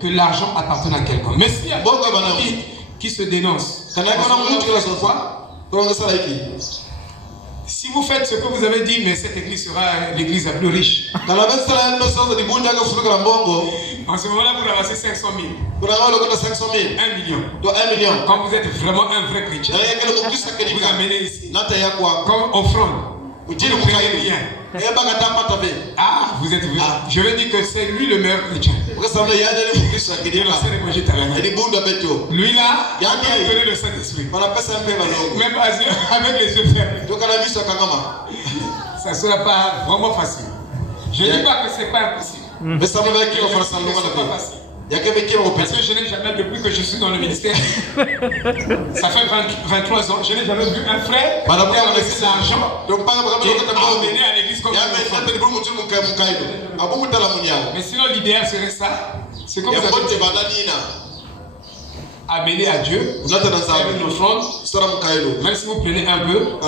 Que l'argent appartient à quelqu'un. Mais s'il y a qui se dénonce, si vous faites ce que vous avez dit, mais cette église sera l'église la plus riche. En ce moment-là, vous ramassez 500 000. 1 million. Quand vous êtes vraiment un vrai chrétien, vous amenez ici comme offrande. Vous ne payez rien. Ah, vous êtes vrai. Je vais dire que c'est lui le meilleur chrétien. Lui là, il a donné le Saint-Esprit. Même avec les yeux fermés. ça ne sera pas vraiment facile. Je ne dis pas que ce n'est pas impossible. Mais ça me va qui va faire ça. C'est pas facile. Il y a quelqu'un qui va Parce que je n'ai jamais, depuis que je suis dans le ministère, ça fait 23 ans, je n'ai jamais vu un frère qui a laissé l'argent et emmené à l'église comme ça. Mais sinon, l'idéal serait ça. C'est comme ça. Amener à Dieu, faire une offrande, même si vous prenez un peu,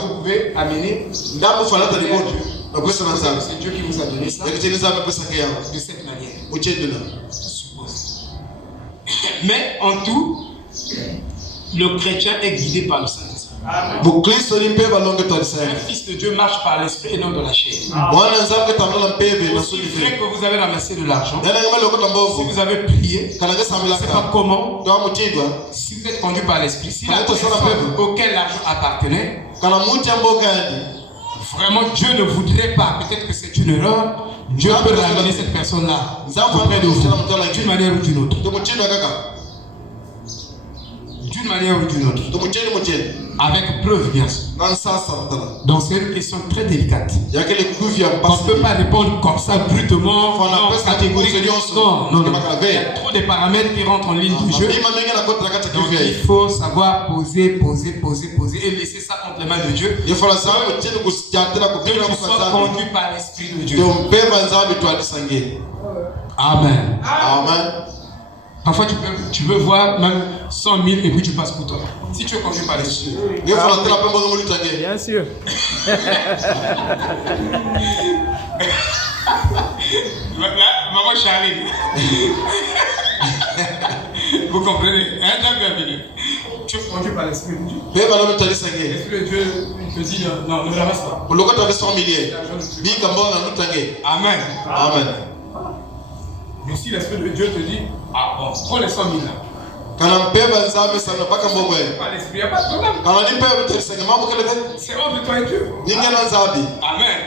vous pouvez amener. C'est Dieu qui vous a donné ça de cette manière. Mais en tout, le chrétien est guidé par le Saint-Esprit. Un fils de Dieu marche par l'esprit et non dans la chair. Si vrai que vous avez ramassé de l'argent, si vous avez prié, je ne sais pas comment, si vous êtes conduit par l'esprit, si la personne auquel l'argent appartenait, vraiment Dieu ne voudrait pas, peut-être que c'est une erreur, Dieu peut ramener cette personne-là auprès de vous, d'une manière ou d'une autre. D'une manière ou d'une autre. Avec preuve, bien sûr. Donc c'est une question très délicate. On ne peut pas répondre comme ça brutement, catégoriquement. Non. Il y a trop de paramètres qui rentrent en ligne du jeu. Donc il faut savoir poser et laisser ça entre les mains de Dieu. Que tu sois conduit par l'Esprit de Dieu. Amen. Parfois tu peux voir même 100 000 et puis tu passes pour toi. Si tu es conduit par l'Esprit. Bien sûr. Maman Charlie. Vous comprenez? Bienvenue. Tu es conduit par l'Esprit de Dieu. L'Esprit de Dieu te dit non, ne ramasse pas. Amen. Mais si l'Esprit de Dieu te dit, prends les 100 000 là. Pas l'Esprit, il n'y a pas de problème. C'est entre toi et Dieu. Amen.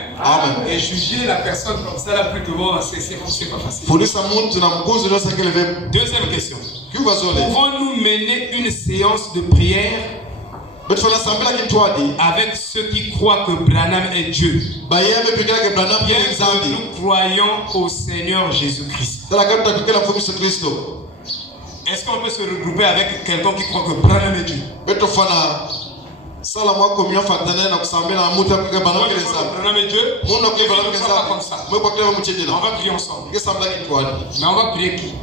Et juger la personne comme ça, là, plutôt, c'est pas facile. Deuxième question. Pouvons-nous mener une séance de prière avec ceux qui croient que Branham est Dieu? Bien que nous croyons au Seigneur Jésus-Christ. Est-ce qu'on peut se regrouper avec quelqu'un qui croit que Branham est Dieu? Branham est Dieu. On va prier ensemble. Mais on va prier qui?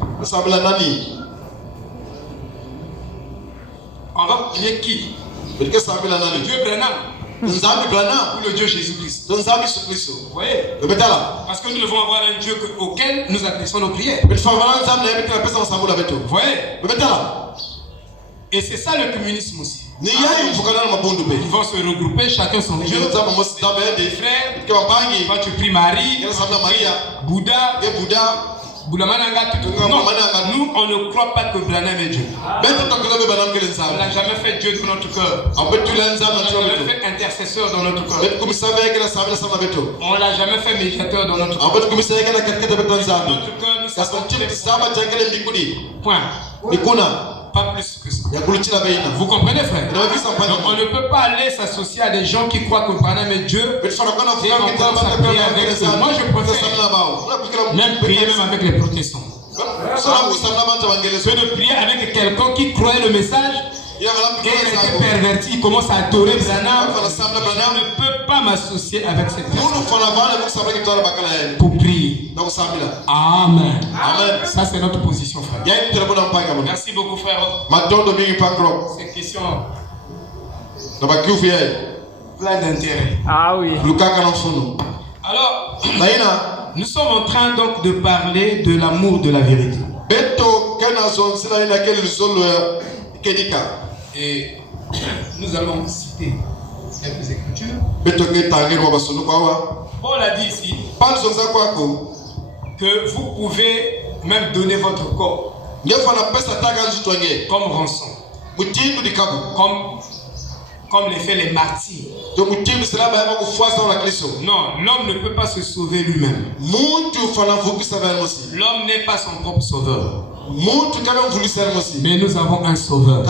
On va prier qui? Le Dieu Branham. Ou le Dieu Jésus-Christ. Vous voyez? Parce que nous devons avoir un Dieu auquel nous adressons nos prières. Vous voyez? Et c'est ça le communisme aussi. Ils vont se regrouper, chacun son Dieu. Des frères, quand tu pries Marie, Bouddha, non, nous on ne croit pas que Branham est Dieu. On n'a jamais fait Dieu dans notre cœur. On n'a jamais fait intercesseur dans notre cœur. On n'a jamais fait médiateur dans notre cœur. Dans notre cœur, nous savons. Point. Pas plus que ça. Vous comprenez, frère? Donc on ne peut pas aller s'associer à des gens qui croient que Branham est Dieu et on commence à prier avec eux. Moi je préfère même prier même avec les protestants. Que de prier avec quelqu'un qui croit le message et il a été perverti, il commence à adorer Branham. Je ne peux pas m'associer avec cette personne pour prier. Amen. Ça c'est notre position, frère. Merci beaucoup, frère. Cette question plein d'intérêt. Ah oui. Alors, nous sommes en train donc de parler de l'amour de la vérité. Et nous allons citer quelques écritures. Paul a dit ici que vous pouvez même donner votre corps comme rançon, comme les fait les martyrs. Non, l'homme ne peut pas se sauver lui-même. L'homme n'est pas son propre sauveur. Mais nous avons un sauveur.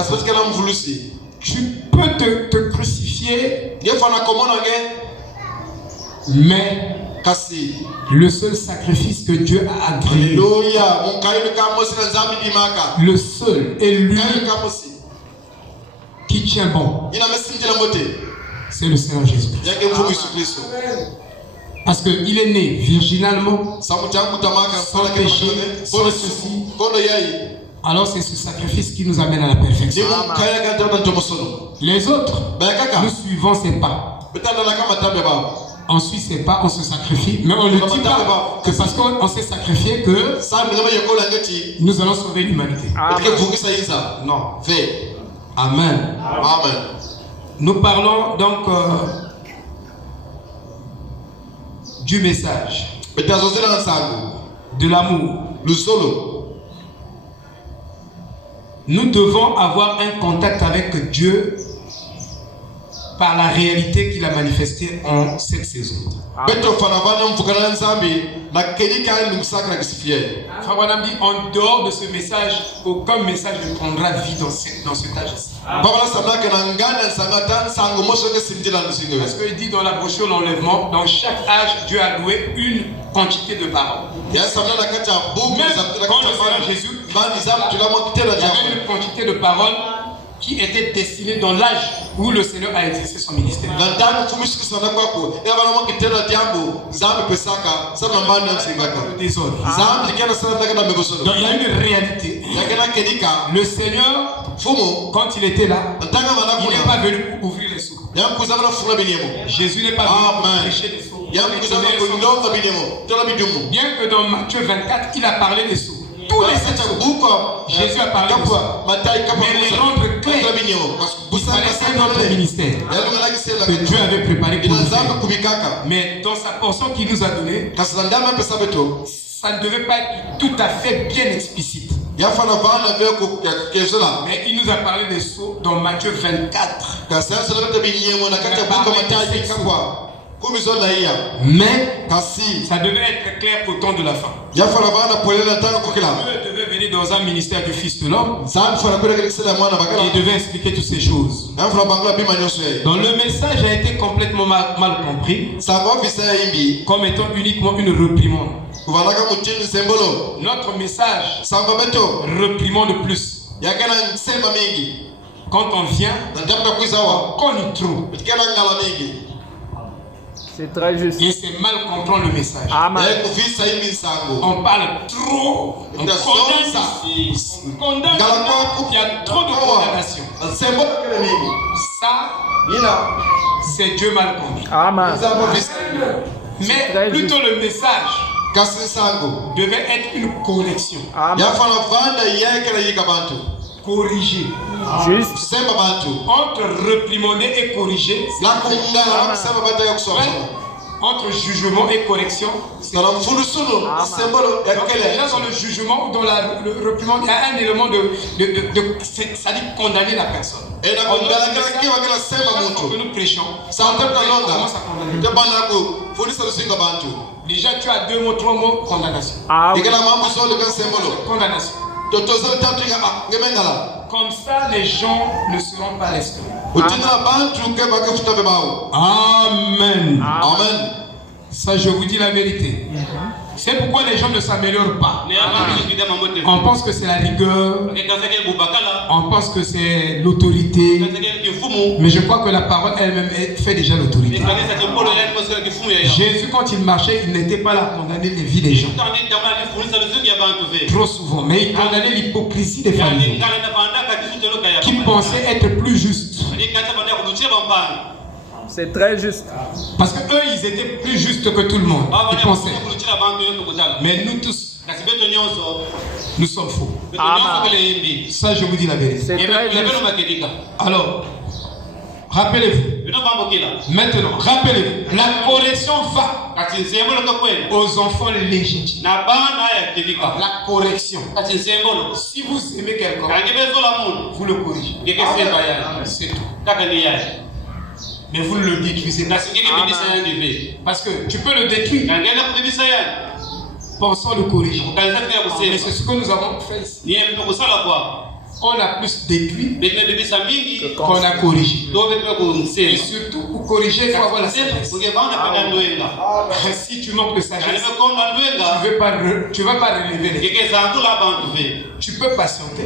Tu peux te crucifier Mais le seul sacrifice que Dieu a agréé, le seul et l'unique qui tient bon, c'est le Seigneur Jésus-Christ. Parce qu'il est né virginalement, sans péché, sans souci. Alors c'est ce sacrifice qui nous amène à la perfection. Les autres, nous suivons ses pas. On suit ses pas, on se sacrifie, mais on ne dit pas que parce qu'on s'est sacrifié que nous allons sauver l'humanité. Non. Amen. Amen. Nous parlons donc du message, de l'amour. Nous devons avoir un contact avec Dieu par la réalité qu'il a manifestée en cette saison. En dehors de ce message, aucun message ne prendra vie dans cet âge-ci. Parce qu'il dit dans la brochure l'enlèvement, dans chaque âge, Dieu a loué une quantité de paroles. Même quand le Seigneur Jésus, il y avait une quantité de paroles qui était destinée dans l'âge où le Seigneur a exercé son ministère. Donc il y a une réalité. Le Seigneur, quand il était là, il n'est pas venu pour ouvrir les seaux. Jésus n'est pas venu pour prêcher les seaux. Bien que dans Matthieu 24, il a parlé des seaux. Tous les 7 jours, Jésus a parlé de ça. Mais les rendre clairs, il fallait un autre ministère que Dieu avait préparé pour nous faire. Mais dans sa portion qu'il nous a donnée, ça ne devait pas être tout à fait bien explicite. Mais il nous a parlé des sceaux dans Matthieu 24. Mais ça devait être clair au temps de la fin. Dieu devait venir dans un ministère du Fils de l'homme. Il devait expliquer toutes ces choses. Donc le message a été complètement mal compris, comme étant uniquement une réprimande. Notre message, réprimande de plus. Quand on vient, on connaît trop. C'est très juste. Et c'est mal comprendre le message. Amen. On parle trop. On condamne ici. On condamne. Il y a trop de condamnation. Ça, c'est Dieu mal compris. Amen. Mais plutôt le message devait être une correction. Amen. Corriger. Juste. Entre réprimander et corriger, entre jugement et correction, déjà dans le jugement ou dans le réprimande, il y a un élément ça dit condamner la personne. Chaque fois que nous prêchons, on commence à condamner. Déjà tu as 2 mots, 3 mots, condamnation. Condamnation. Comme ça, les gens ne seront pas restés. Amen. Amen. Ça, je vous dis la vérité. C'est pourquoi les gens ne s'améliorent pas. On pense que c'est la rigueur. On pense que c'est l'autorité. Mais je crois que la parole elle-même fait déjà l'autorité. Jésus, quand il marchait, il n'était pas là à condamner les vies des gens. Trop souvent. Mais il condamnait l'hypocrisie des pharisiens qui pensaient être plus justes. C'est très juste. Parce que eux, ils étaient plus justes que tout le monde. Ils pensaient. Mais nous tous, nous sommes faux. Amen. Ça, je vous dis la vérité. C'est très juste. Alors, rappelez-vous. Maintenant, rappelez-vous. La correction va aux enfants légitimes. La correction. Si vous aimez quelqu'un, vous le corrigez. C'est tout. Mais vous ne le détruisez pas. Parce que tu peux le détruire. Pensons le corriger. Mais c'est ce que nous avons fait ici. On a plus détruit qu'on a corrigé. Et surtout, pour corriger, il faut avoir la sagesse. Si tu manques de sagesse, tu ne vas pas relever les choses. Tu peux patienter.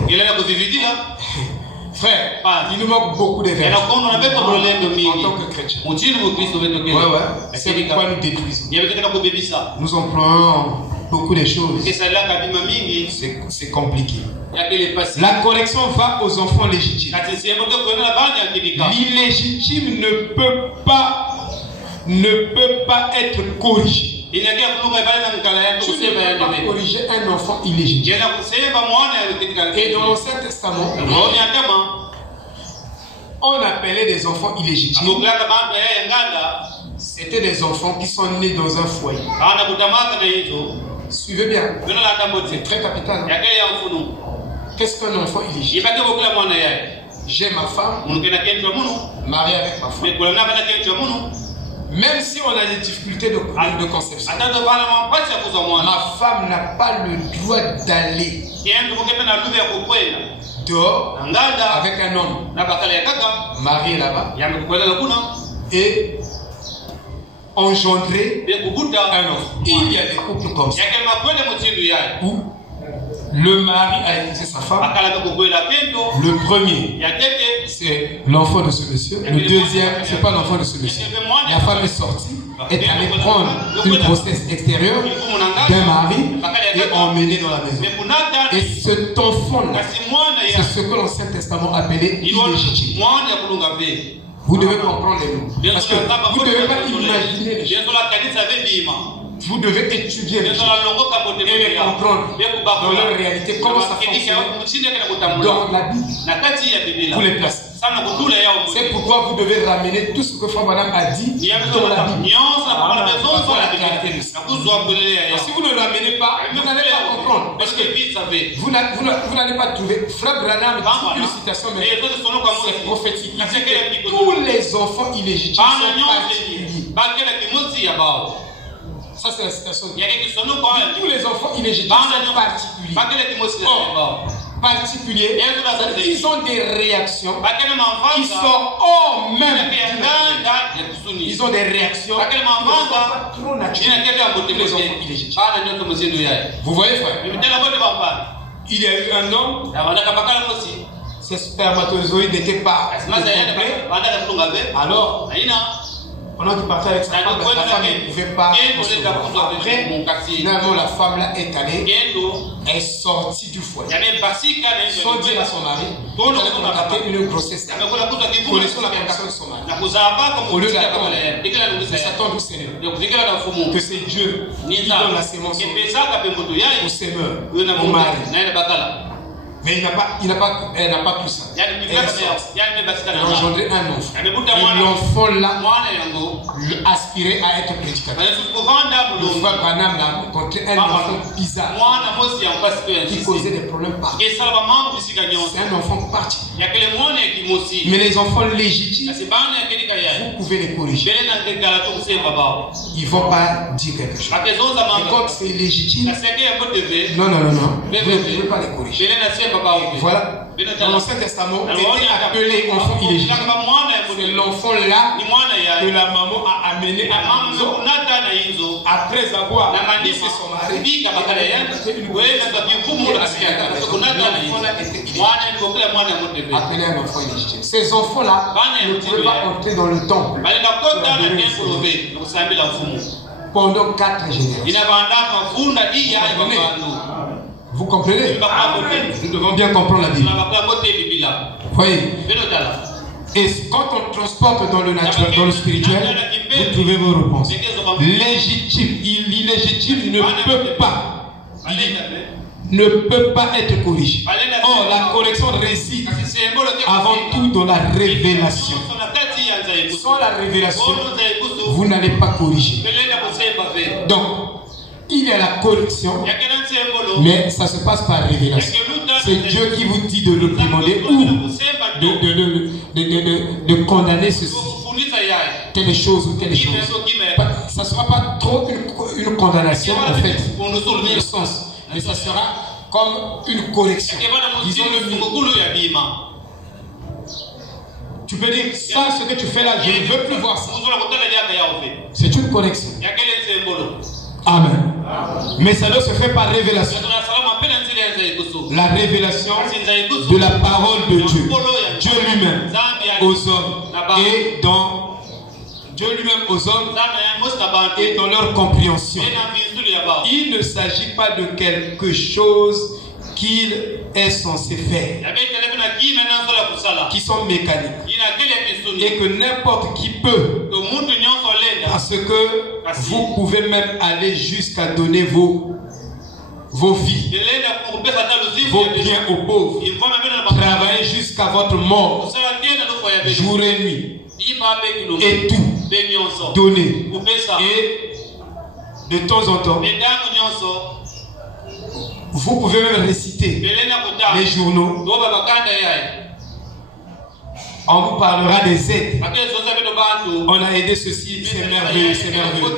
Frère, il nous manque beaucoup de versets en tant que chrétiens. C'est pourquoi nous détruisons. Nous employons beaucoup de choses. C'est compliqué. La correction va aux enfants légitimes. L'illégitime ne peut pas être corrigé. Tu ne peux pas corriger un enfant illégitime. Et dans l'Ancien Testament, on appelait des enfants illégitimes. C'était des enfants qui sont nés dans un foyer. Suivez bien. C'est très capital. Qu'est-ce qu'un enfant illégitime? J'ai ma femme, mariée avec ma femme. Même si on a des difficultés de conception, ma femme n'a pas le droit d'aller dehors avec un homme marié là-bas et engendrer un enfant. Il y a des couples comme ça où le mari a épousé sa femme. Le premier, c'est l'enfant de ce monsieur. Le deuxième, c'est pas l'enfant de ce monsieur. La femme est sortie, est allée prendre une grossesse extérieure d'un mari et emmenée dans la maison. Et cet enfant-là, c'est ce que l'Ancien Testament appelait illégitime. Vous devez comprendre les mots. Parce que vous ne devez pas imaginer les choses. Vous devez étudier les choses et les comprendre dans leur réalité, comment ça fonctionne dans la Bible, pour les placer. C'est pourquoi vous devez ramener tout ce que Frère Branham a dit dans la Bible. Si vous ne le ramenez pas, vous n'allez pas comprendre. Parce que vous n'allez pas trouver. Frère Branham dit une citation, mais c'est prophétique. Il dit que tous les enfants illégitimes sont particuliers. Ça, c'est la citation. Tous les enfants illégitimes sont particuliers. Or, particuliers, ils ont des réactions qui sont hors même. Ils ont des réactions qui ne sont pas trop naturelles. Les enfants illégitimes. Vous voyez, frère? Il y a eu un homme, ses spermatozoïdes n'étaient pas complets. Alors, pendant qu'il partait avec sa femme, la femme ne pouvait pas. Après, finalement, la femme là est allée, est sortie du foyer. Sans dire à son mari, on a constaté une grossesse. Connaissons la condition de son mari. Au lieu d'attendre, de s'attendre au Seigneur. Que c'est Dieu qui donne la sémence au semeur, au mari. Mais elle n'a pas tout ça. Elle a engendré un enfant. Et l'enfant là aspirait à être prédicateur. Le frère Branham l'a rencontré un enfant bizarre qui causait des problèmes partout. C'est un enfant particulier. Mais les enfants légitimes, vous pouvez les corriger. Ils ne vont pas dire quelque chose. Et quand c'est légitime, non, vous ne pouvez pas les corriger. Voilà, dans l'Ancien Testament, était appelé enfant illégitime. C'est l'enfant là que la maman a amené à la maison après avoir laissé son mari. Appelé un enfant illégitime. Ces enfants-là ne pouvaient pas entrer dans le temple pendant 4 générations. Vous comprenez? Nous devons bien comprendre la Bible. Voyez. Et quand on transporte dans le naturel, dans le spirituel, vous trouvez vos réponses. L'illégitime ne peut pas être corrigé. Or, la correction réside avant tout dans la révélation. Sans la révélation, vous n'allez pas corriger. Donc, il y a la correction, mais ça se passe par révélation. C'est Dieu qui vous dit de le demander ou de condamner ceci, telle chose ou telle chose. Ça ne sera pas trop une condamnation en fait, le sens, mais ça sera comme une correction. Disons-le mieux. Tu peux dire, ça, ce que tu fais là, je ne veux plus voir ça. C'est une correction. Amen. Mais ça doit se faire par révélation. La révélation de la parole de Dieu. Dieu lui-même aux hommes et dans Dieu lui-même aux hommes et dans leur compréhension. Il ne s'agit pas de quelque chose qu'il est censé faire, qui sont mécaniques, et que n'importe qui peut, parce que vous pouvez même aller jusqu'à donner vos vies, vos biens aux pauvres, travailler jusqu'à votre mort, jour et nuit, et tout donner. Et de temps en temps, vous pouvez même réciter les journaux. On vous parlera des aides. On a aidé ceci, c'est merveilleux, c'est merveilleux.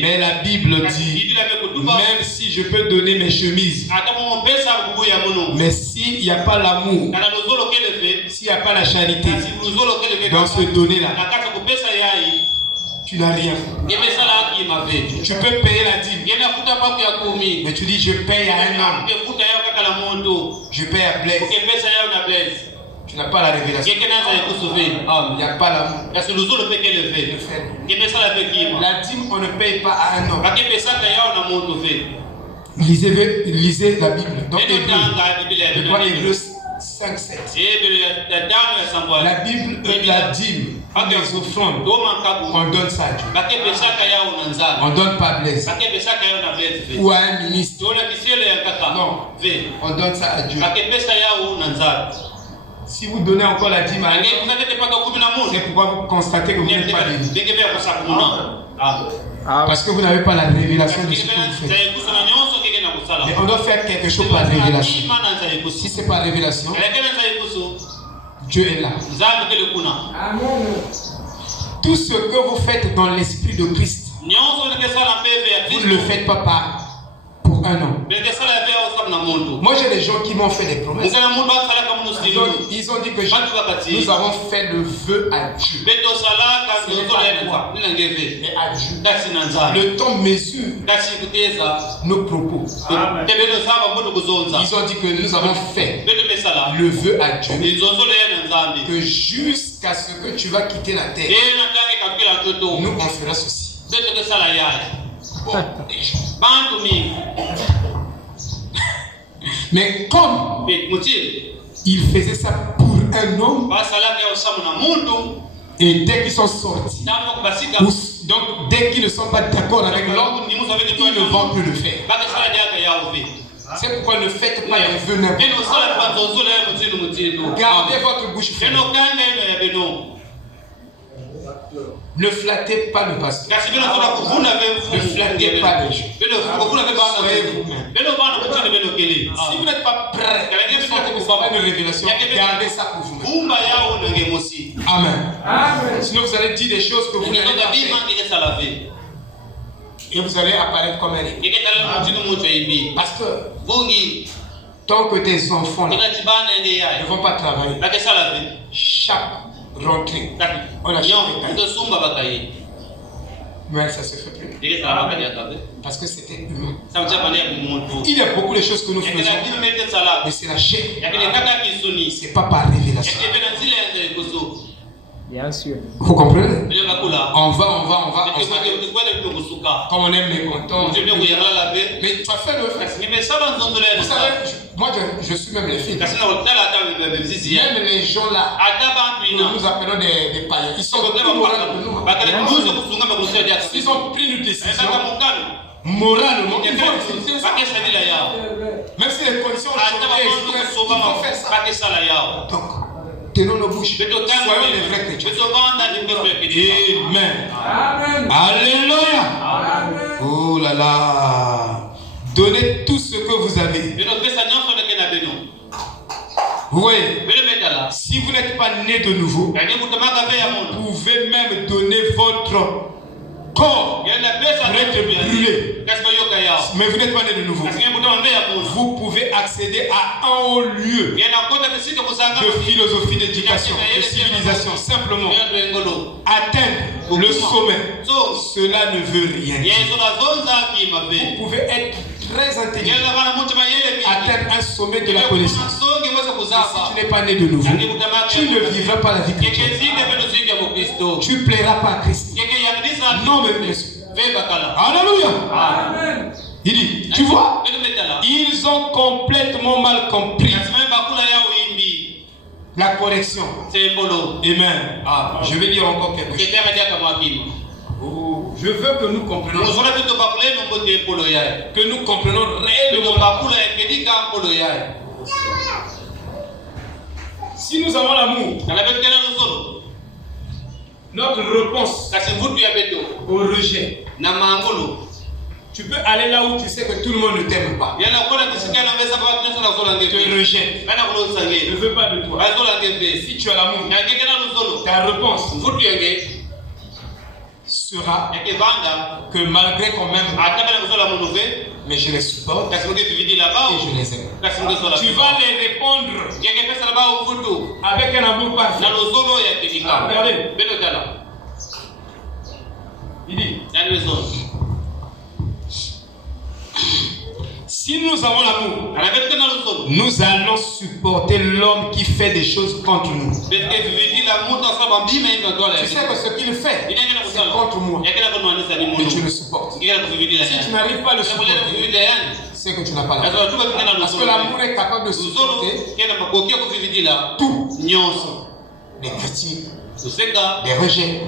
Mais la Bible dit, même si je peux donner mes chemises, mais s'il n'y a pas l'amour, s'il n'y a pas la charité dans ce donner-là, tu n'as rien fait. Tu peux payer la dîme, mais tu dis je paye à un homme, je paye à Blaise. Tu n'as pas la révélation. Il n'y a pas l'amour. La dîme, on ne paye pas à un homme. Lisez la Bible. Donc Hébreux 5, 7. La Bible, la dîme, les offrandes, on donne ça à Dieu. On donne pas à Blaise ou à un ministre. Non, on donne ça à Dieu. Si vous donnez encore la dîme à un homme, c'est pourquoi vous constatez que vous n'êtes pas béni. Parce que vous n'avez pas la révélation de ce que vous faites. Mais on doit faire quelque chose par révélation. Si c'est par révélation, Dieu est là. Tout ce que vous faites dans l'esprit de Christ, vous ne le faites pas pour un homme. Moi j'ai des gens qui m'ont fait des promesses. Ils ont dit que nous avons fait le vœu à Dieu. Mais à Dieu. Le temps mesure nos propos. Ils ont dit que nous avons fait le vœu à Dieu. Que jusqu'à ce que tu vas quitter la terre, nous on fera ceci. Mais comme il faisait ça pour un homme, et dès qu'ils sont sortis, donc dès qu'ils ne sont pas d'accord avec l'homme, ils ne vont plus le faire. C'est pourquoi ne faites pas les vœux n'importe. Gardez votre bouche ferme. Ne flattez pas le pasteur. Ne flattez pas les gens. Soyez vous-même. Si vous n'êtes pas prêt, vous avez une révélation, gardez ça pour vous-même. Amen. Sinon vous allez dire des choses que vous n'allez pas faire. Et vous allez apparaître comme un ennemi. Pasteur, tant que tes enfants là, ne vont pas travailler, chaque rentrée, on achète des cahiers. Mais ça se fait plus. Parce que c'était humain. Il y a beaucoup de choses que nous faisons, mais c'est la chair. C'est pas par révélation. Bien sûr. Vous comprenez? On va. Comme on aime les contents. Mais tu as fait le frère. Vous savez, moi je suis même les filles. Même les gens là, nous appelons des païens. Ils sont plus moraux que nous. Ils ont pris une décision. Moralement, il faut utiliser ça. Même si les conditions ont changé, il faut faire ça. Donc, tenons nos bouches. Soyons les vrais chrétiens. Amen. Alléluia. Oh là là. Donnez tout ce que vous avez. Vous voyez, si vous n'êtes pas né de nouveau, vous pouvez même donner votre corps pourrait être brûlé. Mais vous n'êtes pas né de nouveau. Vous pouvez accéder à un haut lieu de philosophie, d'éducation, de civilisation, simplement atteindre le sommet. Cela ne veut rien dire. Vous pouvez être très intelligent, atteindre un sommet de la connaissance. Si tu n'es pas né de nouveau, tu ne vivras pas la vie chrétienne. Tu ne plairas pas à Christ. Non, mais monsieur. Alléluia. Amen. Il dit, tu vois, ils ont complètement mal compris la correction. Amen. Je vais dire encore quelque chose. Je veux que nous comprenions. Que nous comprenions réellement. Si nous avons l'amour, notre réponse au rejet, tu peux aller là où tu sais que tout le monde ne t'aime pas. Te rejette. Ne veut pas de toi. Si tu as l'amour, ta réponse sera que malgré quand même, mais je les supporte et je les aime. Tu vas les répondre avec un amour parfait. Regardez. Il dit, si nous avons l'amour, nous allons supporter l'homme qui fait des choses contre nous. Tu sais que ce qu'il fait, c'est contre moi. Et tu le supportes. Si tu n'arrives pas à le supporter, c'est que tu n'as pas l'amour. Parce que l'amour est capable de supporter tout. Des critiques, des rejets.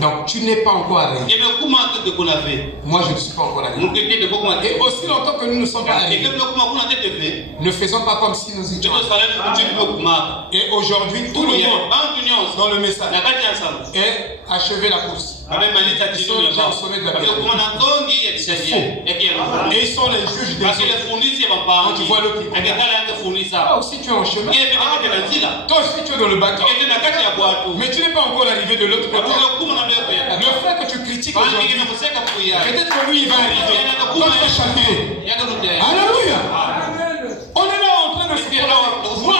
Donc tu n'es pas encore arrivé. Moi je ne suis pas encore arrivé. Et aussi longtemps que nous ne sommes pas arrivés, ne faisons pas comme si nous étions. Et aujourd'hui tout le monde dans le message est achevé la course. Ils sont déjà au sommet de la vie. C'est faux. Et ils sont les juges des autres. Quand tu vois l'autre qui toi aussi tu es en chemin. Toi aussi tu es dans le bateau. Mais tu n'es pas encore arrivé de l'autre côté. Le fait que tu critiques aujourd'hui, peut-être que lui il va arriver. Toi tu vas changer. Alléluia. On est là en train de se dire, moi,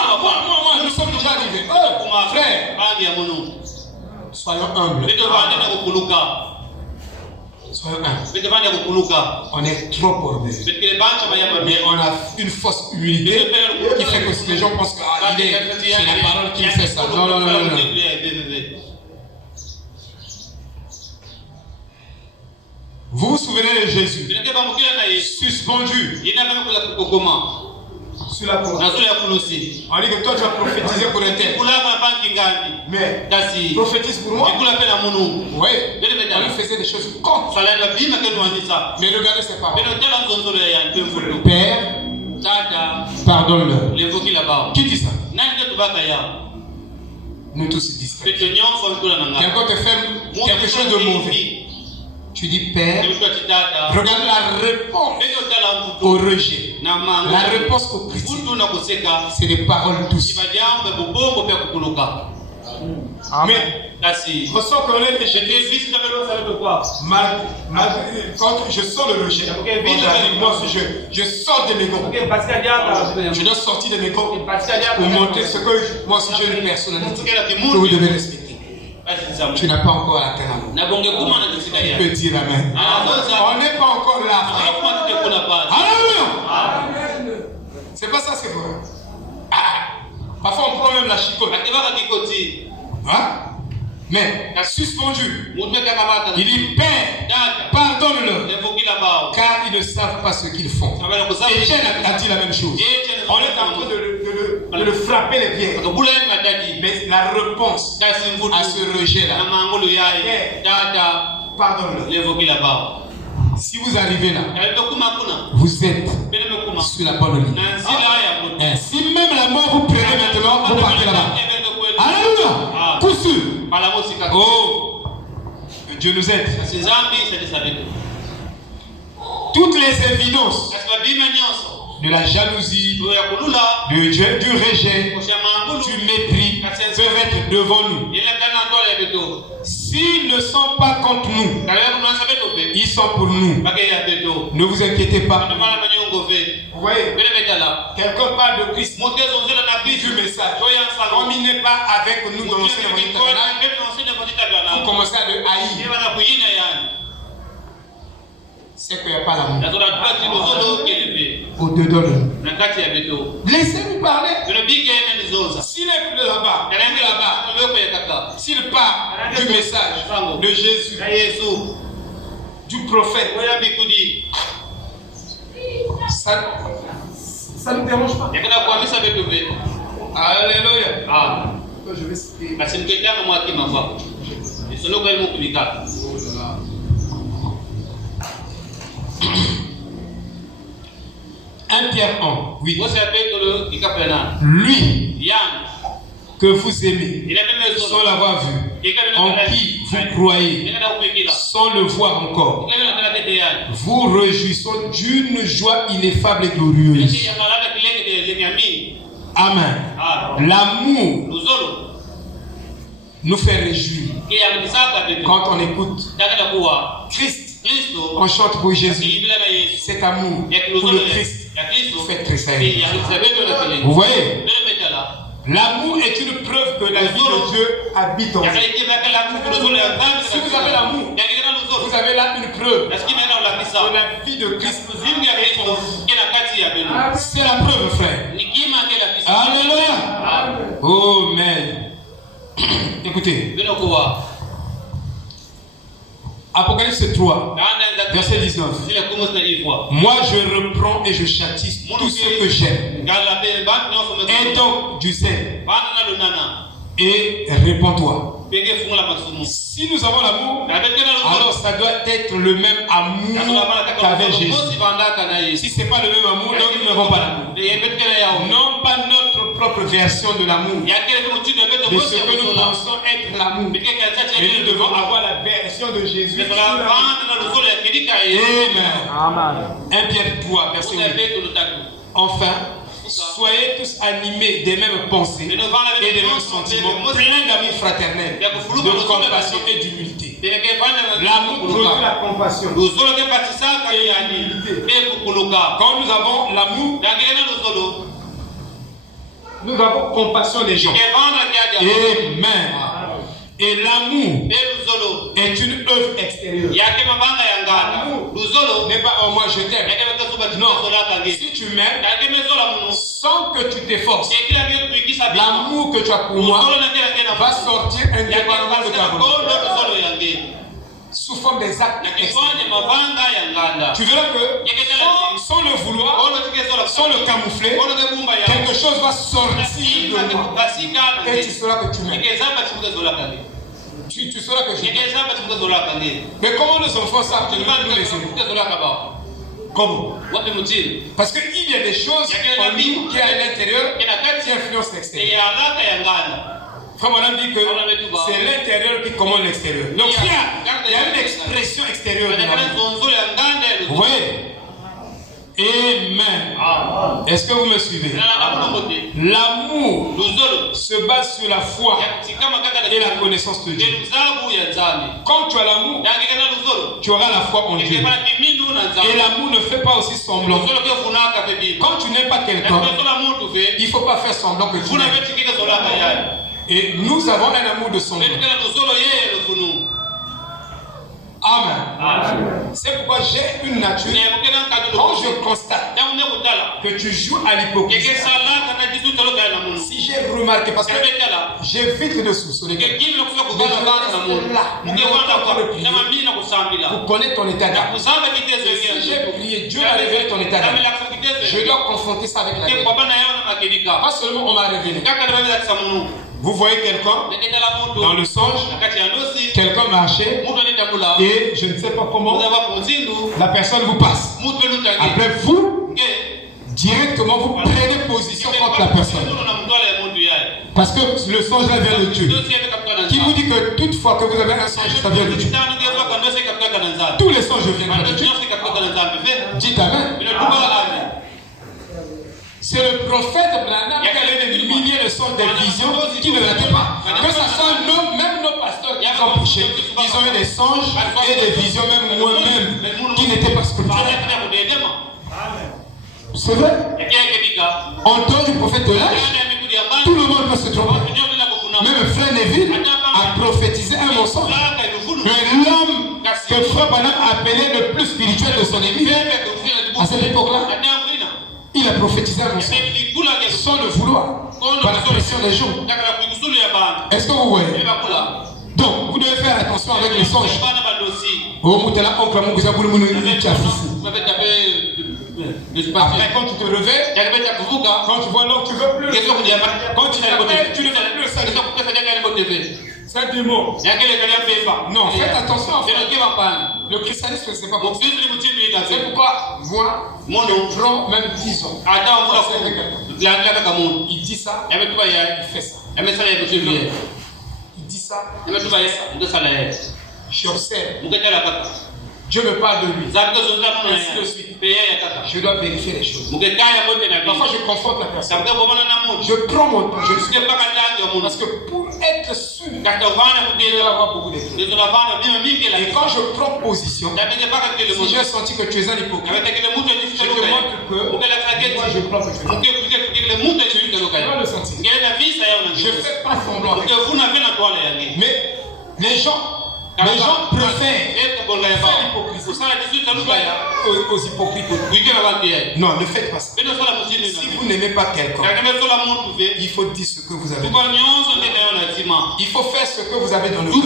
nous sommes déjà arrivés. Frère, soyons humbles. Soyons humbles. On est trop orgueilleux. Mais on a une fausse humilité qui fait que les gens pensent que c'est la parole qui fait ça. Non, non, non, non. Vous vous souvenez de Jésus suspendu sur la croix. On dit que toi tu as prophétisé pour un tel. Mais prophétise pour moi. Oui. On lui faisait des choses contre. Mais regardez ses paroles. Père, pardonne-leur. Qui dit ça? Nous tous disons. Quelqu'un te fait quelque chose de mauvais. Tu dis Père, regarde la réponse au rejet, la réponse au critique, c'est des paroles douces. Mais on sent qu'on est rejeté. Quand je sens le rejet, moi aussi je sors de mes gants. Je dois sortir de mes gants pour montrer ce que moi aussi j'ai une personnalité que vous devez respecter. Tu n'as pas encore atteint l'amour. Tu peux dire Amen. On n'est pas encore là, frère. Alléluia. C'est pas ça, c'est vrai. Parfois on prend même la chicote. Hein? Mais suspendu. Il dit Père, pardonne-le, car ils ne savent pas ce qu'ils font. Étienne a dit la même chose. On est en train de le frapper les pieds. Mais la réponse à ce rejet-là, pardonne-le. Si vous arrivez là, vous êtes sur la bonne ligne. Si même la mort vous prenez maintenant, vous partez là-bas. Alléluia. Coup sûr. Oh, Dieu nous aide. Toutes les évidences de la jalousie, du rejet, du mépris peuvent être devant nous. Si S'ils ne sont pas contre nous, ils sont pour nous. Ne vous inquiétez pas. Vous voyez, quelqu'un parle de Christ, du message. Comme il n'est pas avec nous dans l'ancien tabernacle, vous commencez à le haïr. C'est qu'il n'y a pas l'amour. Au-dedans de nous. Laissez-nous parler. S'il est plus là-bas, s'il parle du message de Jésus, du prophète, ça ne nous dérange pas. Alléluia. Je vais citer. 1 Pierre 1, oui. Lui que vous aimez, sans l'avoir vu, en qui vous croyez, sans le voir encore, vous réjouissons d'une joie ineffable et glorieuse. Amen. L'amour nous fait réjouir quand on écoute Christ. On chante pour Jésus. Cet amour pour le Christ fait tressaillir. Vous voyez, l'amour est une preuve que la vie de Dieu habite en vous. Si vous avez l'amour, vous avez là une preuve que la vie de Christ est en vous. C'est la preuve, frère. Alléluia. Oh, mais écoutez, Apocalypse 3, verset 19. Moi je reprends et je châtie tous ceux que j'aime. Et donc du zèle. Et réponds-toi. Si nous avons l'amour, alors ça doit être le même amour qu'avait Jésus. Si ce n'est pas le même amour, donc nous n'avons pas l'amour. Non pas notre propre version de l'amour, de ce que nous pensons être l'amour. Mais nous devons avoir la version de Jésus. Amen. 1 Pierre 3, verset 8. Enfin, soyez tous animés des mêmes pensées et des mêmes sentiments, pleins d'amour fraternel, de compassion et d'humilité. L'amour produit la compassion et l'humilité. Quand nous avons l'amour, nous avons compassion des gens. Amen. Et l'amour est une œuvre extérieure. L'amour n'est pas oh, moi je t'aime. Non. Si tu m'aimes, sans que tu t'efforces, l'amour que tu as pour moi va sortir indépendamment de ta volonté. Sous forme des actes extérieurs. Tu verras que sans le vouloir, sans le camoufler, quelque chose va sortir de moi. Et tu sauras que tu m'aimes. Tu sauras que je t'aime. Mais comment nos enfants savent que nous les aimons? Comment? Parce qu'il y a des choses en nous qui est à l'intérieur qui influencent l'extérieur. Frère Madame dit que c'est l'intérieur qui commande l'extérieur. Donc il y a une expression extérieure de l'amour. Vous voyez? Amen. Est-ce que vous me suivez? L'amour se base sur la foi et la connaissance de Dieu. Quand tu as l'amour, tu auras la foi en Dieu. Et l'amour ne fait pas aussi semblant. Quand tu n'aimes pas quelqu'un, il ne faut pas faire semblant que tu l'aimes. Et nous avons un amour de semblant. Amen. C'est pourquoi j'ai une nature. Quand je constate que tu joues à l'hypocrisie, si j'ai remarqué, parce que j'évite de soupçonner, vous connaissez ton état d'âme. Si j'ai prié, Dieu m'a révélé ton état d'âme. Je dois confronter ça avec la vérité. Pas seulement on m'a révélé. Vous voyez quelqu'un dans le songe, quelqu'un marchait et je ne sais pas comment la personne vous passe. Après vous, directement vous prenez position contre la personne. Parce que le songe là vient de Dieu. Qui vous dit que toute fois que vous avez un songe, ça vient de Dieu? Tous les songes viennent de Dieu. Dites Amen. C'est le prophète Branham qui a des milliers de songes, des visions qui ne l'arrêtent pas. Que ce soit nos, même nos pasteurs qui ils ont prêché, ils ont eu des songes et des visions, même moi-même, qui n'étaient pas spirituels. C'est vrai. En temps du prophète de l'âge, tout le monde peut se tromper. Même frère Neville a prophétisé un mensonge. Mais l'homme que frère Branham appelait le plus spirituel de son église, à cette époque-là, il a prophétisé un mensonge sans le vouloir, par la pression des gens. Est-ce que vous voyez? Donc, vous devez faire attention avec les songes. Après, quand tu te réveilles, quand tu vois l'homme, tu ne veux plus. Quand tu t'appelles, tu ne veux plus ça. C'est un démon. Non, faites attention. Le christianisme, ce n'est pas bon. C'est pourquoi moi, je prends même 10 ans. Il dit ça, il fait ça. Il dit ça, j'observe. Dieu me parle de lui. Ainsi de suite. Je dois vérifier les choses. Parfois, je confronte la personne. Je prends mon temps. Parce que pour être sûr, il doit y avoir beaucoup de choses. Et quand je prends position, si j'ai senti que tu es un hypocrite, je te montre que moi je prends que tu es. Tu dois le sentir. Je ne fais pas semblant. Mais les gens préfèrent aux hypocrites. Non, ne faites pas ça. Si vous n'aimez pas quelqu'un, il faut dire ce que vous avez. Il faut faire ce que vous avez dans le cœur.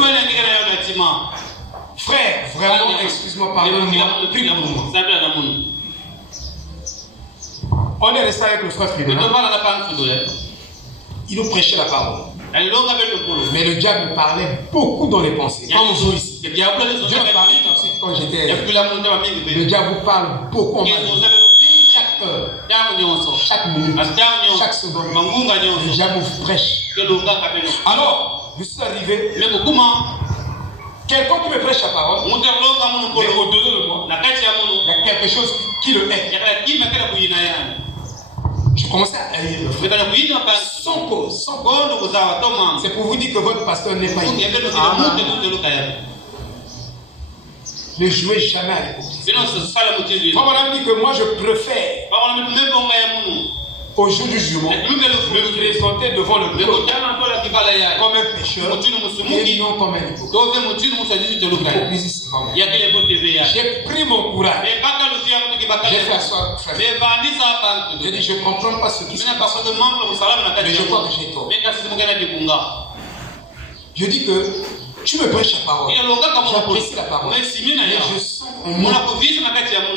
Frère, vraiment, excuse-moi, pardonne-moi, prie pour moi. On est resté avec le frère Fridolin. Il nous prêchait la parole. Mais le diable parlait beaucoup dans les pensées. Comme vous ici. Dieu m'a parlé tout de suite quand j'étais. Le diable vous parle beaucoup en mal. Chaque heure, chaque minute, chaque seconde. Le diable vous prêche. Alors, je suis arrivé. Quelqu'un qui me prêche la parole, mais au-delà de moi, il y a quelque chose qui le hait. Je commençais à haïr le frère. Sans cause. C'est pour vous dire que votre pasteur n'est pas ici. Ne jouez jamais à l'hypocrisie. Frère dit que moi je préfère au jour du jugement me présenter devant le trône comme un pécheur et non comme un hypocrite. J'ai pris mon courage. J'ai fait asseoir frère. J'ai dit je ne comprends pas ce qui se passe, mais je crois que j'ai tort. Je dis que tu me prêches la parole, j'apprécie la parole, mais je sens en moi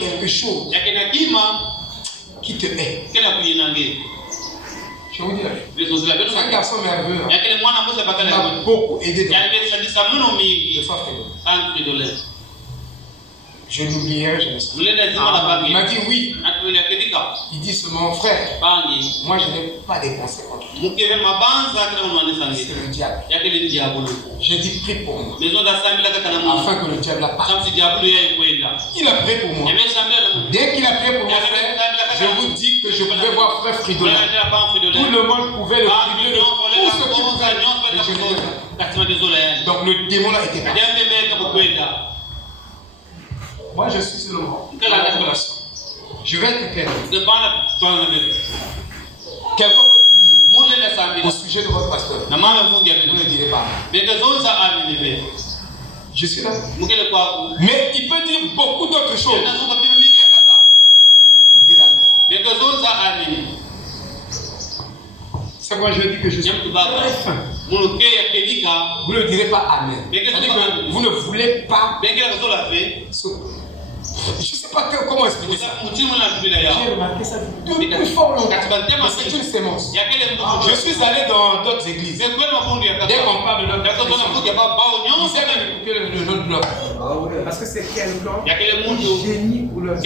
quelque chose qui te hait. Je vous dis la chose. C'est un garçon merveilleux. Il m'a beaucoup aidé dans le frère Fridolin. Je l'oublierai, je ne sais pas. Il m'a dit oui. Il dit seulement frère, moi je n'ai pas dépensé contre toi. C'est le diable. J'ai dit prie pour moi. Afin que le diable la parte. Il a prié pour moi. Dès qu'il a prié pour moi, frère, je vous dis que je pouvais voir frère Fridolin. Tout le monde pouvait le prier de tout ce qui vous a. Donc le démon là était là. Moi, je suis sur le mort. Je vais être clair. Quelqu'un peut prier au sujet de votre pasteur. Vous ne direz pas. Je suis là. Mais il peut dire beaucoup d'autres choses. Vous direz amen. C'est moi je dis que je suis très fin. Vous ne direz pas amen. C'est-à-dire que vous ne voulez pas. Je ne sais pas comment expliquer ça. J'ai remarqué ça depuis fort longtemps. C'est une sémence. Je suis allé dans d'autres églises. Dès qu'on parle de notre église, ils aiment écouter le nom de bloc. Parce que c'est quelqu'un qui génie pour leur.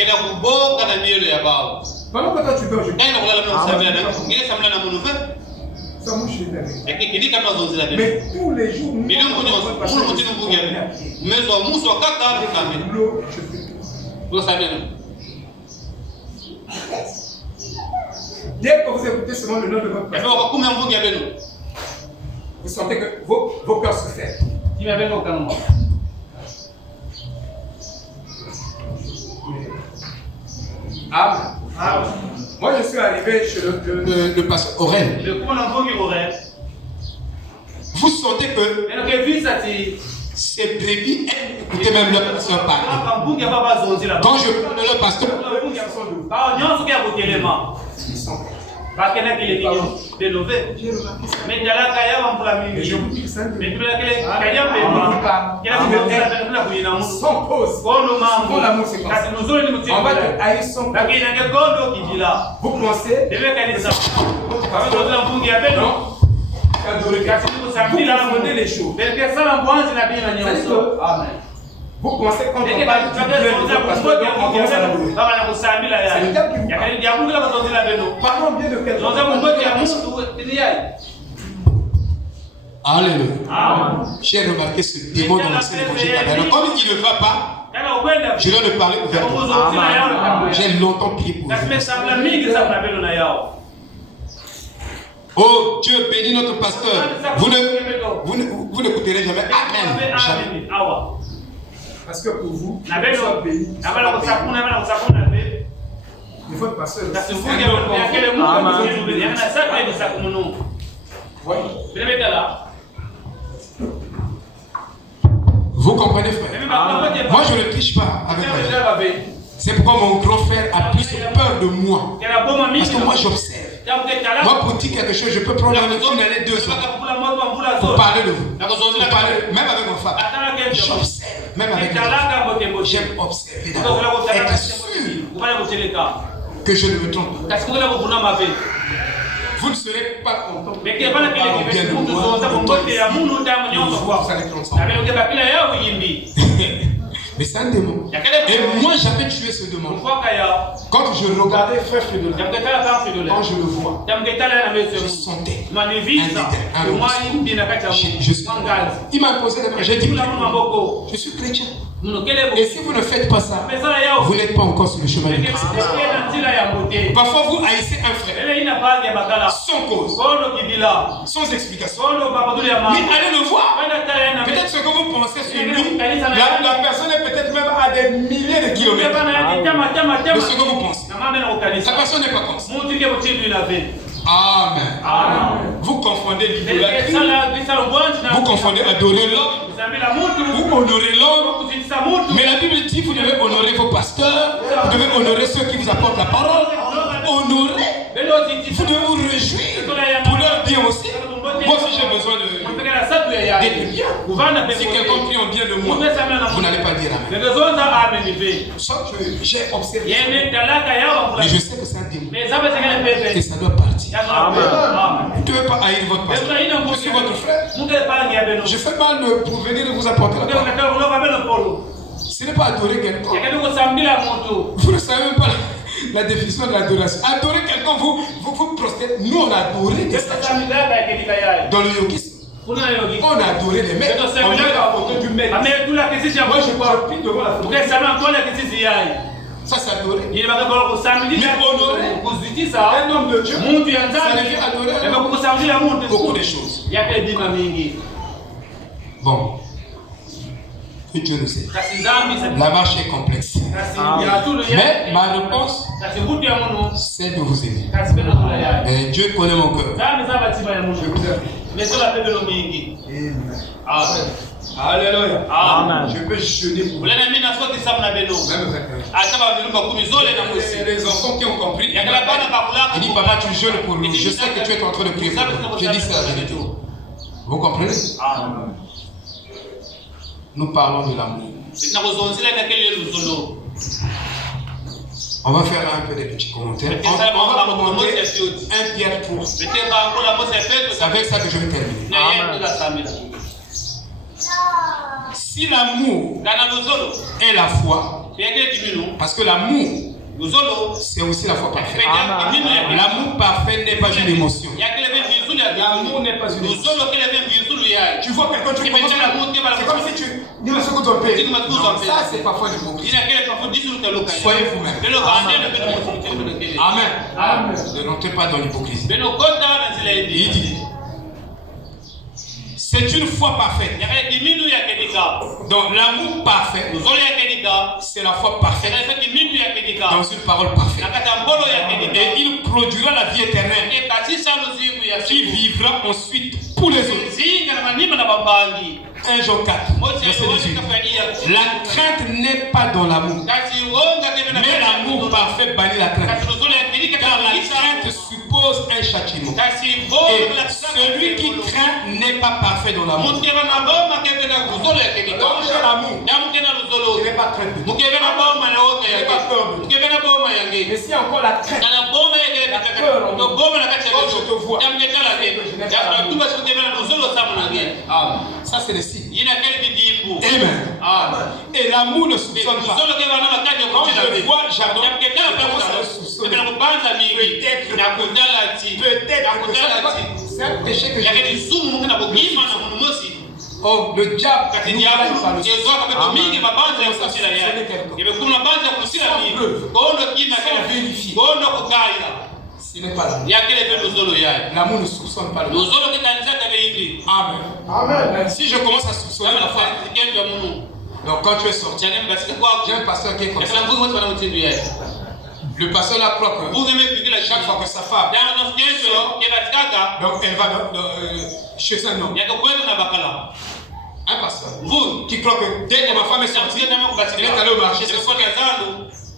Pendant que toi tu dors, je mais tous les jours, dès que vous écoutez seulement le nom de votre pasteur, vous sentez que vos cœurs se ferment. Moi, je suis arrivé chez le pasteur Aurel. Vous sentez que ces brebis écoutez même le pasteur parler. Quand je parle de le pasteur, sans pause. On va te haïr sans pause. Vous pensez vous confondez les choses. Vous pensez quand on parle du bien de votre pasteur, on commence à l'adorer. C'est le diable qui vous parle. Parlons bien de quelque chose. Alléluia. J'ai remarqué ce démon dans l'ancien évangile. Comme il ne va pas, je dois le parler ouvertement. J'ai longtemps prié pour lui. Oh Dieu bénit notre pasteur. Vous n'écouterez jamais. Amen. Jamais. Parce que pour vous, soit béni. Il faut passer. Vous comprenez, frère? Moi, je ne triche pas avec lui. C'est pourquoi mon grand frère a plus peur de moi. Parce que moi, j'observe. Moi, pour dire quelque chose, je peux prendre une année, 2 ans pour parler de vous. Pour parler, même avec ma femme. J'observe. Même avec ma femme. J'aime observer d'abord. Être sûr que je ne me trompe pas. Vous ne serez pas content. Bien de moi. Vous allez mais c'est un démon. Et moi j'avais tué ce démon. Quand je regardais frère Frédolin, quand je le vois, je sentais un il m'a posé des questions. J'ai dit, je suis chrétien. Et si vous ne faites pas ça, vous n'êtes pas encore sur le chemin de Christ. Parfois vous haïssez un frère sans cause, sans explication. Mais allez le voir. Peut-être ce que vous pensez sur lui, la personne est peut-être même à des milliers de kilomètres de ce que vous pensez. La personne n'est pas consciente. Amen. Vous confondez l'idolâtrie, vous confondez adorer l'homme, vous honorez l'homme. Mais la Bible dit que vous devez honorer vos pasteurs, vous devez honorer ceux qui vous apportent la parole. Honorer, vous devez vous réjouir pour leur bien aussi. Moi aussi j'ai besoin d'être bien. Si quelqu'un prie en bien de moi, vous n'allez pas dire amen. Sauf que j'ai observé. Mais je sais que c'est un démon. Et ça doit partir. Vous ne devez pas haïr votre pasteur. Je suis votre frère. Je fais mal pour venir vous apporter la parole. Ce n'est pas adorer quelqu'un. Vous ne savez même pas la définition de l'adoration. Adorer quelqu'un, vous prosternez. Nous, on a adoré des statues. Dans le yogisme, on a adoré les maîtres. On a la photo du maître. Moi, je parle plus devant la photo. Ça, c'est adoré. Mais honorer un homme de Dieu, ça veut dire adorer beaucoup de choses. Bon. Que Dieu nous aide. La marche est complexe. Mais ma réponse, c'est de vous aimer. Et Dieu connaît mon cœur. Je vous aime. Alléluia. Je peux jeûner pour vous. Même les enfants qui ont compris, ils disent papa, tu jeûnes pour nous. Je sais que tu es en train de prier. Je dis ça. Vous comprenez? Nous parlons de l'amour. On va faire un peu des petits commentaires. On va commenter 1 Pierre 3. C'est avec ça que je vais terminer. Si l'amour est la foi, parce que l'amour, c'est aussi la foi parfaite. L'amour parfait n'est pas une émotion. L'amour n'est pas une émotion. Tu vois quelqu'un, tu commences à c'est comme si tu dis le second ton père. Ça, c'est parfois l'hypocrisie. Soyez vous-même. Amen. Ne rentrez pas dans l'hypocrisie. Il dit, C'est une foi parfaite. Donc l'amour parfait, c'est la foi parfaite dans une parole parfaite. Et il produira la vie éternelle qui vivra ensuite pour les autres. 1 Jean 4, verset 18. La crainte n'est pas dans l'amour, mais l'amour parfait bannit la crainte. Car la crainte suppose un châtiment. Et celui qui craint n'est pas parfait dans l'amour. Quand j'ai l'amour, je n'ai pas crainte. Je n'ai pas peur. Mais si encore la crainte, la peur, quand je te vois, ça c'est le signe. Amen. Et l'amour ne soupçonne pas. Quand je vois, j'adore. C'est un péché que j'ai. Oh, le diable, ce n'est pas l'amour. L'amour ne soupçonne pas l'amour. Amen. Amen. Si je commence à soupçonner la foi, donc quand tu es sorti, j'ai un pasteur qui est comme ça. Le pasteur là croit que chaque fois que sa femme donc elle va chez un homme. Un pasteur. Vous qui croit que dès que ma femme est sortie, elle est allée au marché,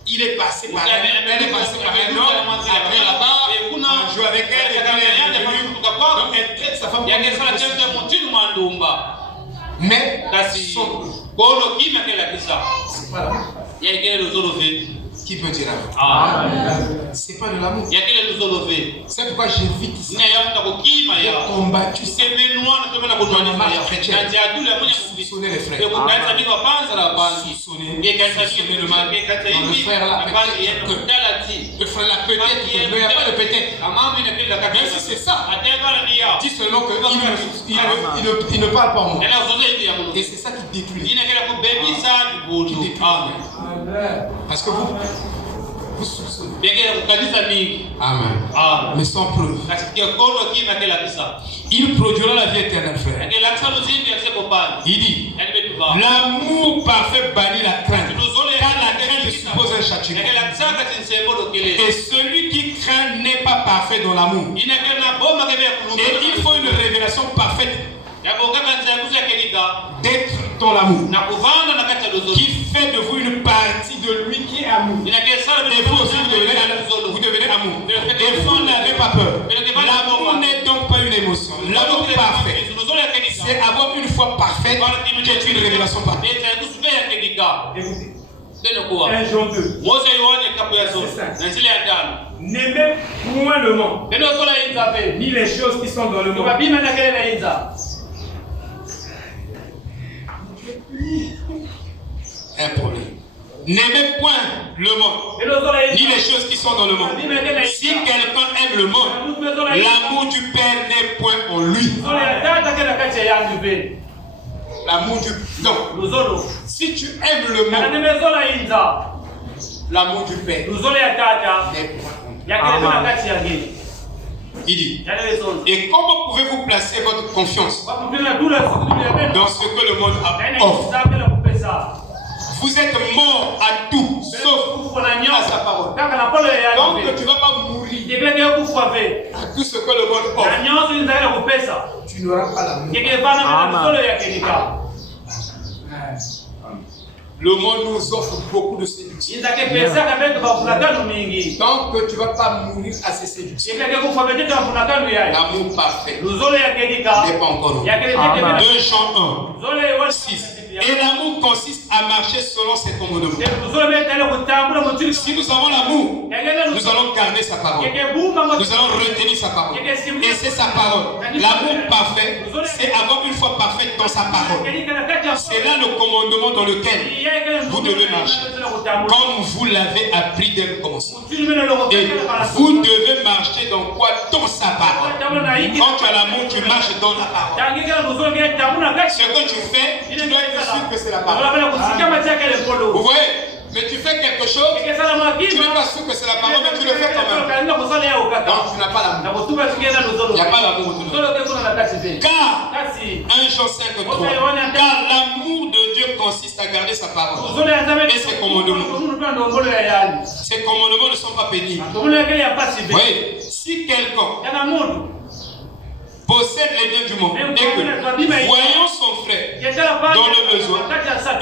il est passé par elle est passée par un homme, après là-bas, on a joué avec elle, et quand elle est venue, donc elle traite sa femme comme mais c'est pas l'amour. Qui peut dire amen? C'est pas de l'amour. C'est pourquoi j'évite ça. J'ai combattu ça. Dans la marche chrétienne. Soupçonner les frères. Soupçonner le mal. Le frère là, peut-être. Le frère là, peut-être. Mais il n'y a pas de peut-être. Même si c'est ça, dis seulement qu'il ne parle pas en moi. Et c'est ça qui détruit. Parce que vous soupçonnez. Amen. Mais sans preuve. Il produira la vie éternelle, frère. Il dit, l'amour parfait bannit la crainte. Car la crainte suppose un châtiment. Et celui qui craint n'est pas parfait dans l'amour. Et il faut une révélation parfaite d'être dans l'amour, qui fait de vous une partie de lui qui est amour. Et vous aussi vous devenez amour. Et vous n'avez pas peur. L'amour n'est donc pas une émotion. L'amour parfait, c'est avoir une foi parfaite qui est une révélation parfaite. 1 Jean 2. N'aimez point le monde, ni les choses qui sont dans le monde. Un problème. N'aimez point le monde, ni les choses qui sont dans le monde. Si quelqu'un aime le monde, l'amour du Père n'est point en lui. L'amour du... Non. Si tu aimes le monde, l'amour du Père n'est point en lui. Il dit, et comment pouvez-vous placer votre confiance dans ce que le monde offre? Vous êtes mort à tout, sauf à sa parole. Donc tu ne vas pas mourir à tout ce que le monde offre. Tu n'auras pas l'amour. Le monde nous offre beaucoup de séduction. Tant que tu ne vas pas mourir à ces séductions. L'amour parfait n'est pas encore. 2 Jean 1, 6. Et l'amour consiste à marcher selon ses commandements. Si nous avons l'amour, nous allons garder sa parole. Nous allons retenir sa parole. Et c'est sa parole. L'amour parfait, c'est avoir une foi parfaite dans sa parole. C'est là le commandement dans lequel vous devez marcher. Comme vous l'avez appris dès le commencement. Et vous devez marcher dans quoi? Dans sa parole. Quand tu as l'amour, tu marches dans la parole. Ce que tu fais, tu dois être sûr que c'est la parole. Vous voyez? Mais tu fais quelque chose, tu n'es pas sûr que c'est la parole, mais tu le fais quand même. Donc tu n'as pas l'amour. Il n'y a pas l'amour. Car 1 Jean 5:3. Car l'amour de Dieu consiste à garder sa parole. Et ses commandements. Ces commandements ne sont pas pénibles. Oui, si quelqu'un possède les biens du monde et que, voyant son frère dans le besoin,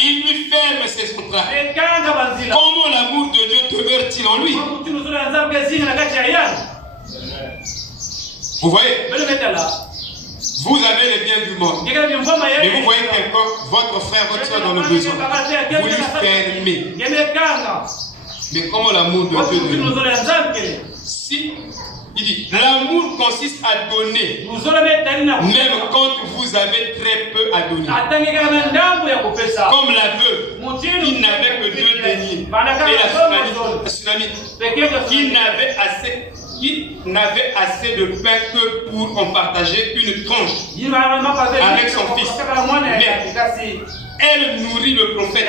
il lui ferme ses entrailles, comment l'amour de Dieu demeure-t-il en lui? Vous voyez? Vous avez les biens du monde. Mais vous voyez quelqu'un, votre frère, votre soeur dans le besoin, vous lui fermez. Mais comment l'amour de Dieu demeure? Si il dit, l'amour consiste à donner, même quand vous avez très peu à donner. Comme l'aveugle, qui n'avait que 2 deniers, et la Sunamite, qui n'avait assez de pain que pour en partager une tranche avec son fils. Mais elle nourrit le prophète.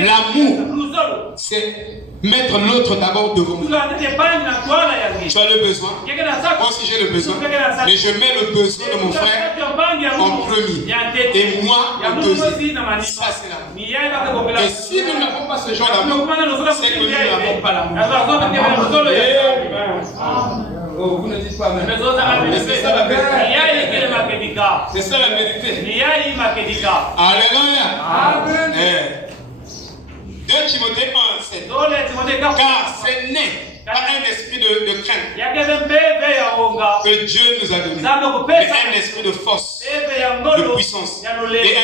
L'amour, c'est mettre l'autre d'abord devant vous. Tu as le besoin. Moi aussi j'ai le besoin. Mais je mets le besoin de mon frère en premier. Et moi en deuxième. Ça c'est l'amour. Et si nous n'avons pas ce genre d'amour, c'est que nous n'avons pas l'amour. Oh, vous ne dites pas même. Mais c'est ça la vérité. C'est ça la vérité. Alléluia. Amen. 2 Timothée 1:7. Car c'est né par un esprit de crainte que Dieu nous a donné. Mais un esprit de force, de puissance, et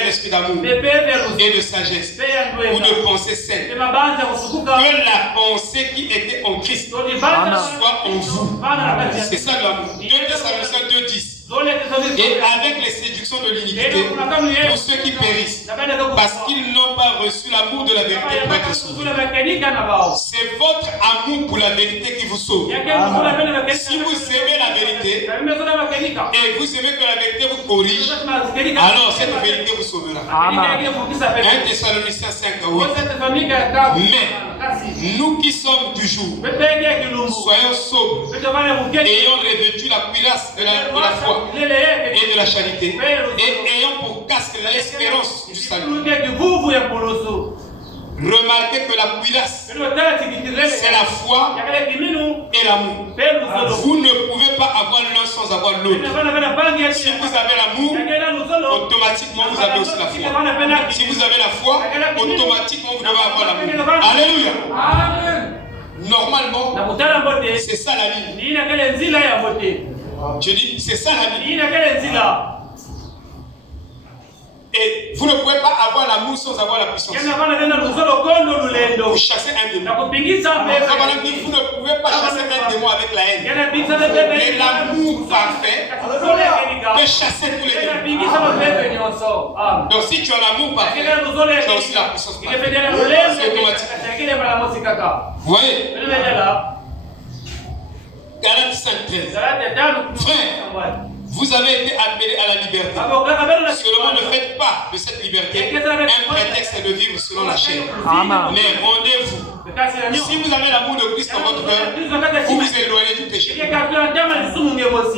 un esprit d'amour, et de sagesse, ou de pensée saine. Que la pensée qui était en Christ soit en vous. C'est ça l'amour. 2 Thessaloniciens 2:10. Et avec les séductions de l'iniquité, pour ceux qui périssent, parce qu'ils n'ont pas reçu l'amour de la vérité pour être sauvés. C'est votre amour pour la vérité qui vous sauve. Si vous aimez la vérité et vous aimez que la vérité vous corrige, alors cette vérité vous sauvera. 1 Thessaloniciens 5:8. Mais nous qui sommes du jour, soyons sobres, ayant revêtu la cuirasse de la foi et de la charité, et ayant pour casque l'espérance du salut. Remarquez que la cuirasse, c'est la foi et l'amour. Vous ne pouvez pas avoir l'un sans avoir l'autre. Si vous avez l'amour, automatiquement vous avez aussi la foi. Si vous avez la foi, automatiquement vous devez avoir l'amour. Alléluia. Normalement, c'est ça la ligne. Je dis, c'est ça la ligne. Et vous ne pouvez pas avoir l'amour sans avoir la puissance. Vous chassez un démon. Vous ne pouvez pas chasser un démon avec la haine. Mais l'amour parfait peut chasser tous les démons. Donc si tu as l'amour parfait, tu as aussi la puissance parfaite. C'est automatique. Vous voyez? Galates 5:13. Frère, vous avez été appelés à la liberté. Seulement ne faites pas de cette liberté un prétexte de vivre selon la chair. Mais rendez-vous. Si vous avez l'amour de Christ dans votre cœur, vous vous éloignez du péché.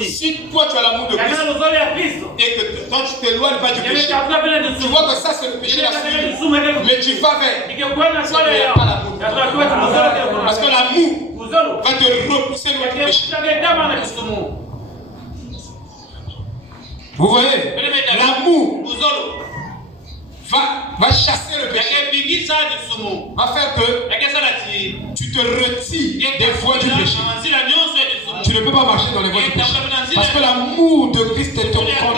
Si toi tu as l'amour de Christ et que quand tu t'éloignes pas du péché, tu vois que ça c'est le péché la suite. Mais tu vas vers. Il n'y a pas l'amour. Parce que l'amour va te repousser loin du péché. Vous voyez, l'amour va chasser le péché, va faire que tu te retires des voies du péché. Tu ne peux pas marcher dans les voies du péché. Parce que l'amour de Christ te contraint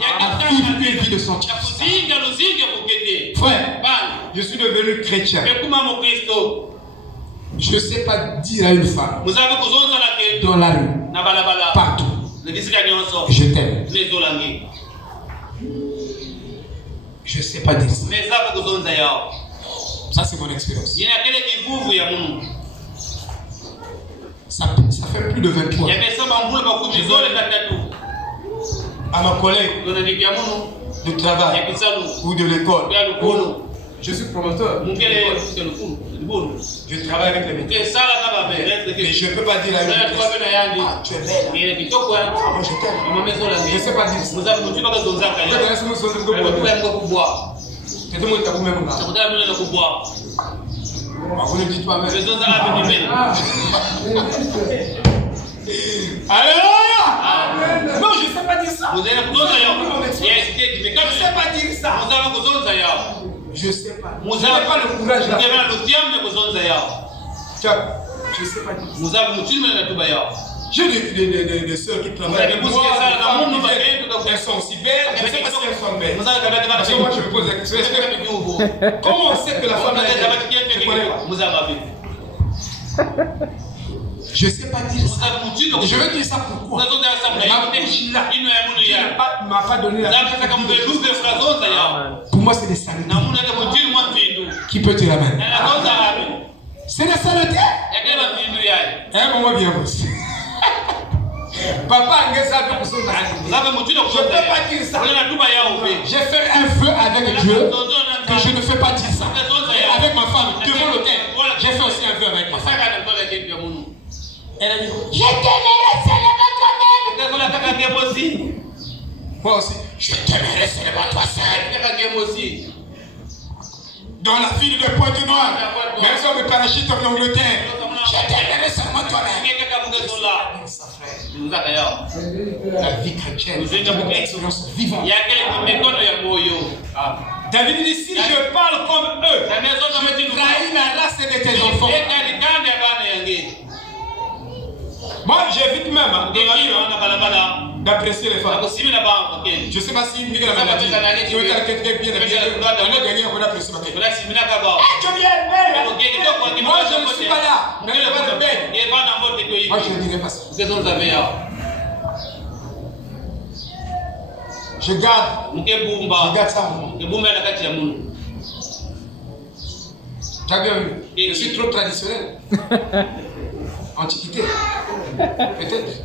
à vivre une vie de sanctification. Frère, je suis devenu chrétien. Je ne sais pas dire à une femme dans la rue, partout, je t'aime. Je ne sais pas dire ça. Ça c'est mon expérience. Ça fait plus de 23 ans. À ma collègue de travail ou de l'école. Je suis promoteur. Je travaille avec les maîtresses. Mais je ne peux pas dire à une maîtresse, ah, tu es belle. Moi je t'aime. Je ne sais pas dire ça. Vous ne dites pas même. Alléluia! Non, je ne sais pas dire ça. Je ne sais pas dire ça. Je ne sais pas. Vous n'avez pas le courage là. Je ne sais pas dire ça. J'ai des sœurs qui travaillent avec moi. Elles sont aussi belles. Je ne sais pas si elles sont belles. Parce que moi je me pose la question. Comment on sait que la femme est belle? Je ne connais pas. Je ne sais pas dire ça. Et je veux dire ça pourquoi? Ma bouche là, qui ne m'a pas donné la pour moi c'est des saletés. Qui peut dire amen? C'est des saletés? Un moment bien aussi. Papa, je ne peux pas dire ça. J'ai fait un vœu avec Dieu que je ne fais pas dire ça. Et avec ma femme, devant l'autel, j'ai fait aussi un vœu avec ma femme. Elle a dit, je t'aimerai seulement toi-même. Moi aussi, je t'aimerai seulement toi seul. Dans la ville de Pointe-Noire, même si on me parachute en Angleterre, je t'aimerai seulement toi-même. La vie chrétienne, c'est une expérience vivante. David dit, si je parle comme eux, je trahis la race de tes enfants. Moi, j'évite même d'apprécier les femmes. Je ne sais pas si Miguel a maladie. Tu veux dire quelqu'un bien habillé. On a gagné, on a apprécié ma tête. Tu es bien belle. Moi, je ne suis pas là. Mais je ne pas de belle. Moi, je ne dirais pas ça. Je garde ça. Tu as bien vu. Je suis trop traditionnel. Antiquité. Peut-être.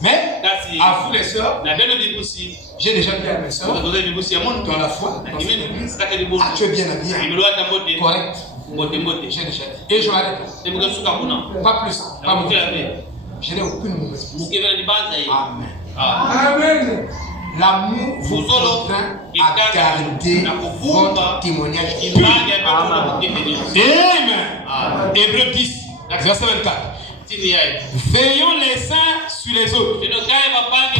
Mais, à vous les sœurs, j'ai déjà dit à mes sœurs, dans la foi, dans l'église, ah, tu es bien habillé. Correct. J'ai déjà dit. Et je m'arrête. Pas plus. Pas moins. Je n'ai aucune mauvaise pensée. Amen. Amen. L'amour vous contraint à garder votre témoignage. Amen. Hébreux 10, verset 24. Veillons les uns sur les autres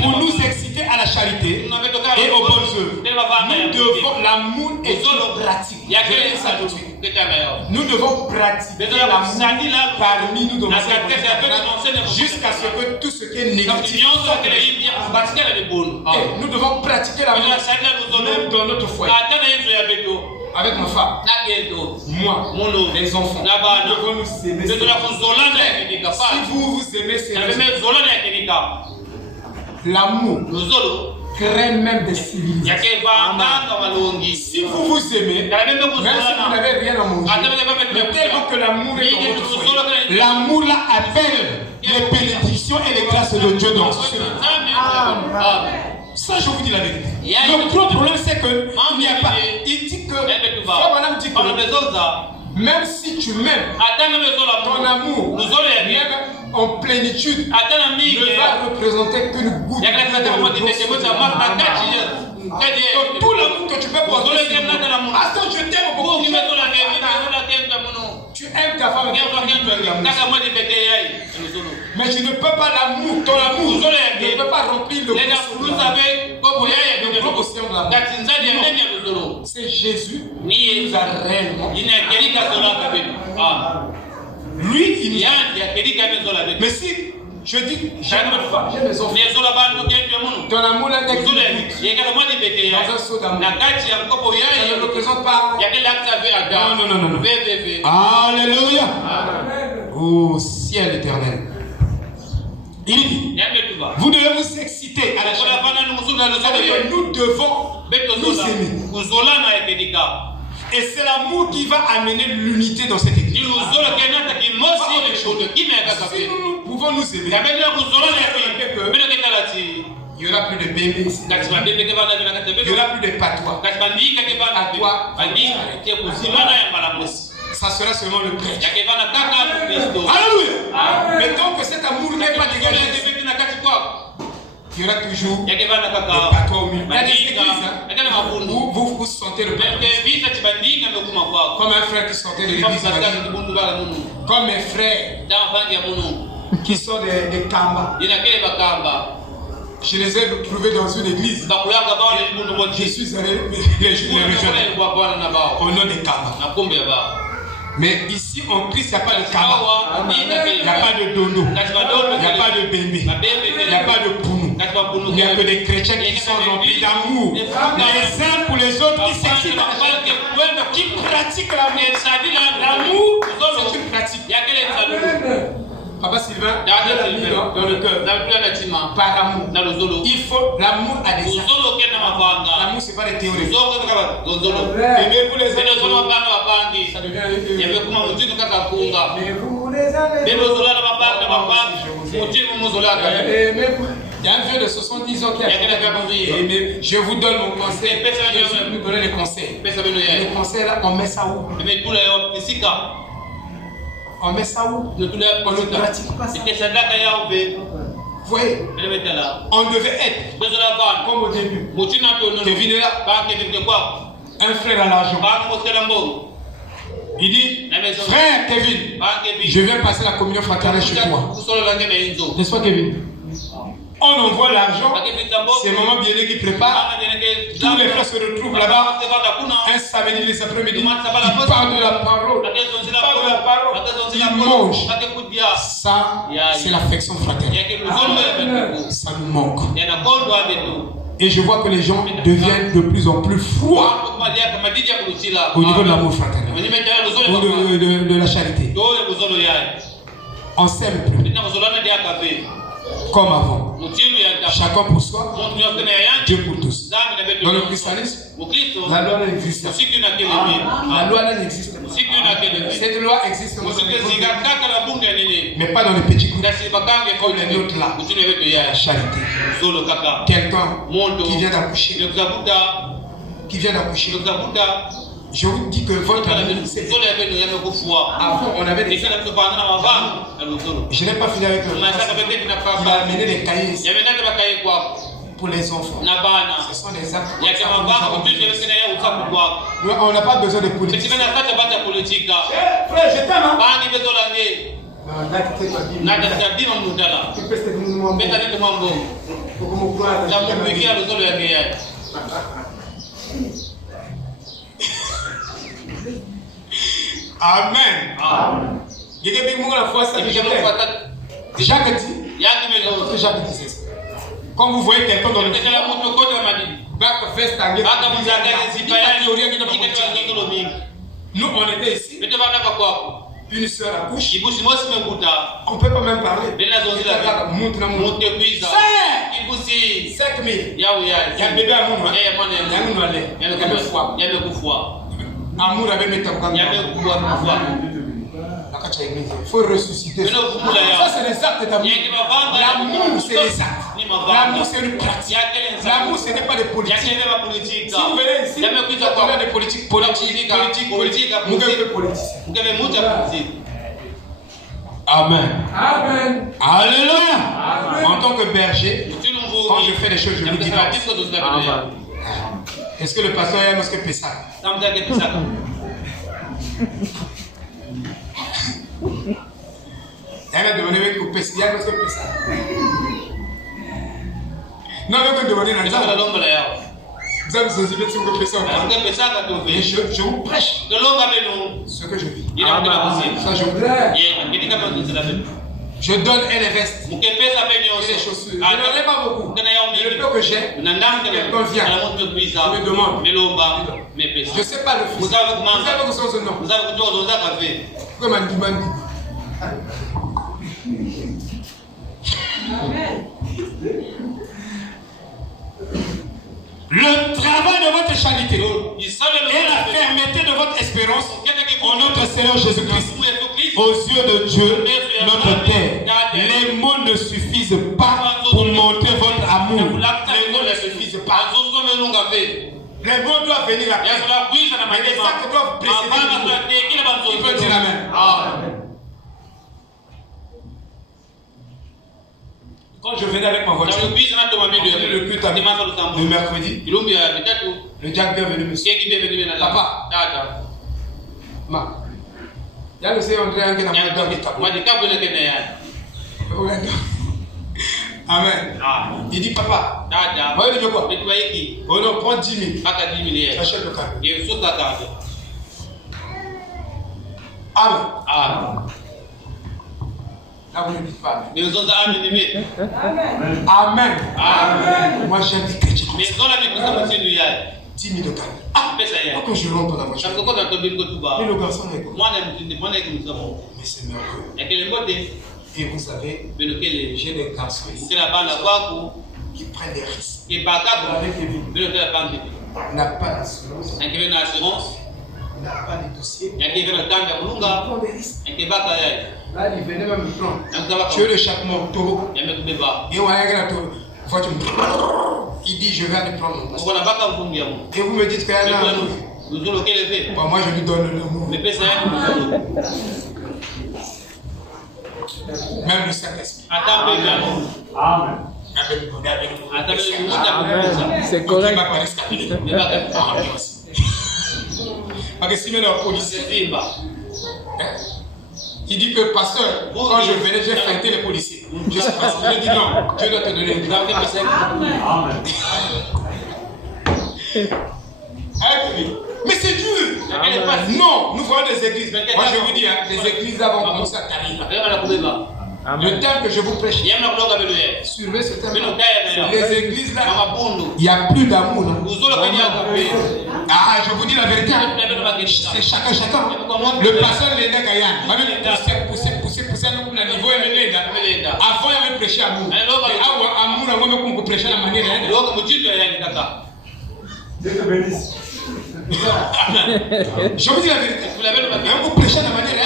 pour nous exciter à la charité et aux bonnes œuvres. Nous devons, l'amour est une pratique. Nous devons pratiquer l'amour parmi nous dans jusqu'à ce que tout ce qui est négatif sorte. Nous devons pratiquer l'amour même dans notre foyer. Avec ma femme, moi, les enfants, nous devons nous aimer. Si vous vous aimez, c'est l'amour crée même des civilisations. Si vous vous aimez, même si vous n'avez rien à manger, mais tellement que l'amour est dans votre foyer, l'amour là appelle les bénédictions et les grâces de Dieu dans ce monde. Ça, je vous dis la vérité. Le gros problème, c'est que il n'y a pas. Il dit que, madame dit que, même si tu m'aimes, ton amour, même en plénitude, ne va représenter qu'une goutte. Tout l'amour que tu peux porter, parce que je t'aime beaucoup. Tu aimes ta femme, mais tu ne peux pas l'amour, ton amour ne peut pas remplir le gros. C'est Jésus qui nous a réellement. Lui, il nous a. Mais si je dis, j'ai mes enfants, ton amour là n'est dans un seau d'amour. Ça ne représente pas. Non. Alléluia. Au ciel éternel. Il dit, vous devez vous exciter à la charité. Nous devons nous aimer. Et c'est l'amour qui va amener l'unité dans cette église. Si nous pouvons nous aimer, Il n'y aura plus de bébé ici. Il n'y aura plus de patois. Ça sera seulement le prêtre. Alléluia. Mais tant que cet amour n'est pas dégagé, il y aura toujours des patois au milieu. Il y a des églises où vous sentez le patois. Comme un frère qui sortait de l'église. Comme mes frères qui sont des Kamba. Je les ai trouvés dans une église. Je suis allé les rejoindre au nom des Kamba. Mais ici en Christ, il n'y a pas de Kamba. Il n'y a pas de dodo. Il n'y a pas de bébé. Il n'y a pas de pounou. Il n'y a que des chrétiens qui sont remplis d'amour. Les uns pour les autres qui s'excitent. Qui pratiquent l'amour. C'est une pratique. Papa Sylvain, dans le cœur, par amour. Il faut l'amour à des actes. L'amour, ce n'est pas des théories. Aimez-vous les uns les autres. Ça devient il y a un vieux de 70 ans qui a dit, je vous donne mon conseil. Je vais vous donner les conseils. Les conseils là, on met ça où? On met ça où? On ne pratique pas ça. Vous voyez, on devait être comme au début. Kevin est là. Un frère à l'argent. Il dit, frère Kevin, je viens passer la communion fraternelle chez toi. N'est-ce pas Kevin? On envoie l'argent, c'est maman bien qui prépare. Tous les frères se retrouvent là-bas. Un samedi, les après-midi, ils parlent de la parole. Ils mangent. Ça, c'est l'affection fraternelle. Ça nous manque. Et je vois que les gens deviennent de plus en plus froids au niveau de l'amour fraternel, ou de la charité. On s'aime plus comme avant. Chacun pour soi, Dieu pour tous. Dans le christianisme, la loi n'existe pas. La loi n'existe pas. Cette loi existe mais pas dans les petits groupes. Comme les nôtres là. La charité. Quelqu'un qui vient d'accoucher. Je vous dis que votre amour, c'est avant, on avait des... Je n'ai pas fini avec le pasteur. Il a amené des cahiers ici pour les enfants. Ce sont des actes. On n'a pas besoin de politique. Frère, je t'aime. Amen. Jacques dit. Jacques dit ça. Quand vous voyez quelqu'un dans le nous on était ici. Une soeur accouche. On ne peut pas même parler. C'est il y a un bébé à mon amour avait mis ta il faut ressusciter. Ça, c'est les actes d'amour. L'amour, c'est les actes. L'amour, c'est une pratique. L'amour, ce n'est pas des politiques. Si vous venez ici, on a des politiques. Amen. Amen. Alléluia. En tant que berger, quand je fais des choses, je vous dis pas. Est-ce que le pasteur aime ce que Pessah? Elle a demandé avec couper ce qu'il y a parce que Pessah. Non, mais vous demandez dans le vous avez besoin de ce que Pessah. Et je vous prêche ce que je vis. Ça, je vous prêche. Je donne les vestes et les chaussures. Je n'en ai pas beaucoup. Le peu que j'ai, quelqu'un vient. Je me demande. Je ne sais pas le fils. Vous avez que son nom. Pourquoi m'a dit? Le travail de votre charité et la fermeté de votre espérance en notre Seigneur Jésus-Christ, aux yeux de Dieu, notre Père. Les mots ne suffisent pas pour montrer votre amour Quand je venais avec ma voiture, le culte le mercredi, le Jack bien venu me suivre. Papa, ma, il y a le Seigneur André qui n'a pas de Amen. Il dit papa, voyez le quoi? Oh non, prends 10 000. Achète le carré. Amen. Là, vous ne dites pas Amen. Amen. Moi, j'aime les chrétiens. 10 000 de carré. Pourquoi je rentre dans la voiture? Mais le garçon est quoi? Mais c'est merveilleux. Et vous savez, j'ai des garçons ici qui prennent des risques. Avec les vies. N'a pas d'assurance. N'a pas de dossier. Il prend des risques. Là, il venait même me prendre. Tu es le chapement taureau. Et on a un taureau. Il dit je vais aller prendre mon passeport. Et vous me dites qu'il y a un amour. Moi je lui donne l'amour. Même le Saint-Esprit. Amen. C'est correct. Parce que si même le policier, il dit que pasteur, quand je venais, j'ai feinté les policiers. Je sais pas. Il dit non, Dieu doit te donner une grande personne. Amen. Mais c'est dur. Non, nous voyons des églises. Moi je vous dis, les églises là vont commencer à tarir. Le thème que je vous prêche, surveillez ce thème. Les églises là, il n'y a plus d'amour. Ah, je vous dis la vérité. C'est chacun. Le pasteur Lenda Kayan, pousser nous pour le niveau Lenda. Avant, il avait prêché amour. Amour, on peut prêcher la manière. Dieu te bénisse. Je vous dis la vérité. Vous prêchez la manière.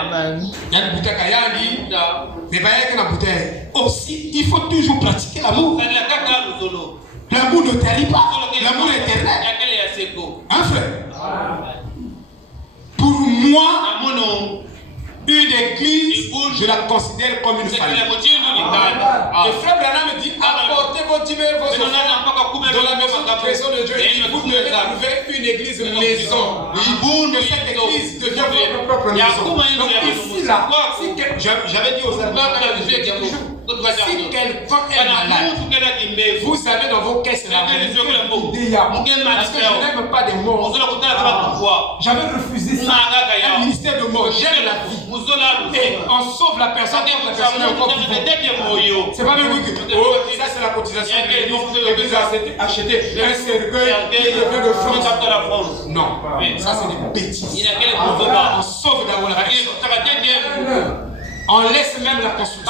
Amen. Il y a une bouteille Kayani, mais il y a une bouteille. Aussi, il faut toujours pratiquer l'amour. L'amour ne tarit pas. L'amour est éternel. Hein, frère? Pour moi, une église, je la considère comme une famille. Et frère Branham me dit, apportez vos 10 000 vos offrandes dans la maison de trésor de Dieu. Et vous devez trouver une église maison. Que cette église devient votre propre maison. Donc ici, là, j'avais dit aux amis, si quelqu'un est malade, vous avez dans vos caisses la parce que je n'aime pas des morts. J'avais refusé ça. Un ministère de mort, j'aime la vie. Et on sauve la personne quand la personne est encore vivante. C'est pas même que ça c'est la cotisation. L'église a acheté un cercueil qui revient de France. Non, ça c'est des bêtises. On sauve d'abord la personne. On laisse même la construction.